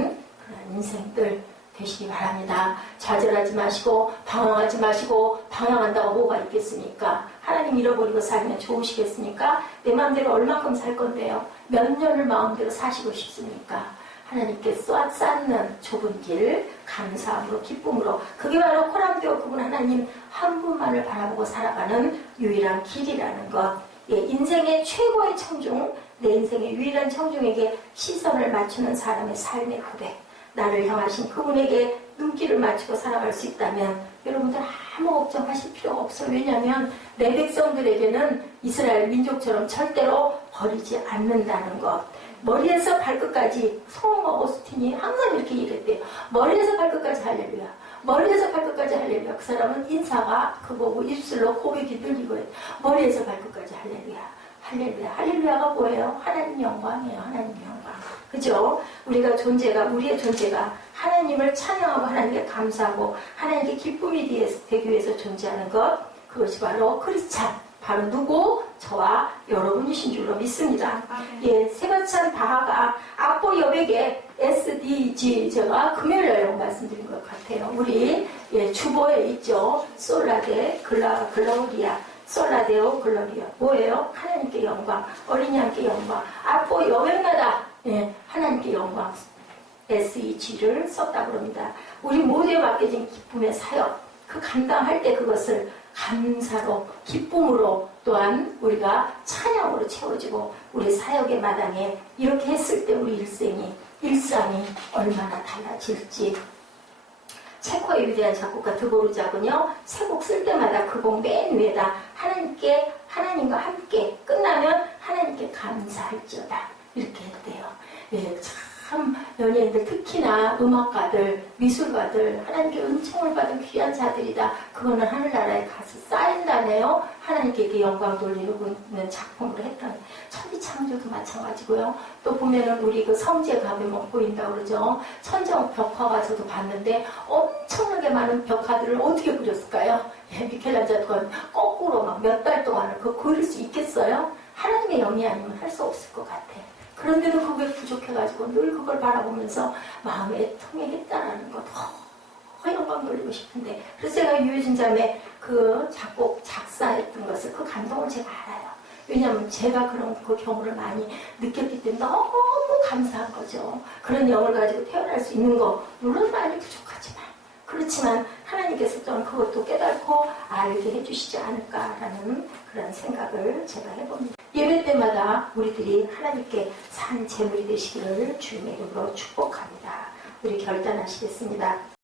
그런 인생들 되시기 바랍니다. 좌절하지 마시고 방황하지 마시고 방황한다고 뭐가 있겠습니까? 하나님 잃어버리고 살면 좋으시겠습니까? 내 마음대로 얼만큼 살 건데요. 몇 년을 마음대로 사시고 싶습니까? 하나님께 쌓는 좁은 길 감사함으로 기쁨으로 그게 바로 코람데오 그분 하나님 한 분만을 바라보고 살아가는 유일한 길이라는 것. 예, 인생의 최고의 청중 내 인생의 유일한 청중에게 시선을 맞추는 사람의 삶의 고백 나를 향하신 그분에게 눈길을 맞추고 살아갈 수 있다면 여러분들 아무 걱정하실 필요가 없어요. 왜냐하면 내 백성들에게는 이스라엘 민족처럼 절대로 버리지 않는다는 것. 머리에서 발끝까지 소음 어거스틴이 항상 이렇게 얘기했대요. 머리에서 발끝까지 할렐루야. 머리에서 발끝까지 할렐루야. 그 사람은 인사가 그거고 입술로 고백이 들리고 해요. 머리에서 발끝까지 할렐루야. 할렐루야. 할렐루야가 뭐예요? 하나님 영광이에요. 하나님 영광. 그죠? 우리의 존재가 하나님을 찬양하고 하나님께 감사하고 하나님께 기쁨이 되기 위해서 존재하는 것. 그것이 바로 크리스찬. 바로 누구? 저와 여러분이신 줄로 믿습니다. 예, 세바찬 바하가 악보 여백의 SDG 제가 금요일에 말씀드린 것 같아요. 우리 주보에 있죠. 솔라데 글로리아 솔라데오 글로리아 뭐예요? 하나님께 영광, 어린이 함께 영광. 악보 여백마다 하나님께 영광 SEG를 썼다고 합니다. 우리 모두에 맡겨진 기쁨의 사역 그 감당할 때 그것을 감사로 기쁨으로 또한 우리가 찬양으로 채워지고 우리 사역의 마당에 이렇게 했을 때 우리 일상이 얼마나 달라질지. 체코의 위대한 작곡가 드보르작은요 새 곡 쓸 때마다 그 곡 맨 위에다 하나님과 함께 끝나면 하나님께 감사할지어다 이렇게 했대요. 예, 참 연예인들 특히나 음악가들 미술가들 하나님께 은총을 받은 귀한 자들이다. 그거는 하늘나라에 가서 쌓인다네요. 하나님께 영광 돌리고 있는 작품으로 했던 천지창조도 마찬가지고요. 또 보면은 우리 그 성지에 가면 보인다고 그러죠. 천정 벽화가 저도 봤는데 엄청나게 많은 벽화들을 어떻게 그렸을까요? 예, 미켈란젤로가 거꾸로 막 몇 달 동안을 그거 그릴 수 있겠어요? 하나님의 영이 아니면 할 수 없을 것 같아. 그런데도 그게 부족해가지고 늘 그걸 바라보면서 마음에 통했다라는 것. 영광 돌리고 싶은데. 그래서 제가 유효진 자매 그 그 작곡, 작사했던 것을 그 감동을 제가 알아요. 왜냐하면 제가 그런 그 경우를 많이 느꼈기 때문에 너무 감사한 거죠. 그런 영을 가지고 태어날 수 있는 거 물론 많이 부족하지만 그렇지만 하나님께서 또한 그것도 깨닫고 알게 해주시지 않을까라는 그런 생각을 제가 해봅니다. 예배 때마다 우리들이 하나님께 산 제물이 되시기를 주님의 이름으로 축복합니다. 우리 결단하시겠습니다.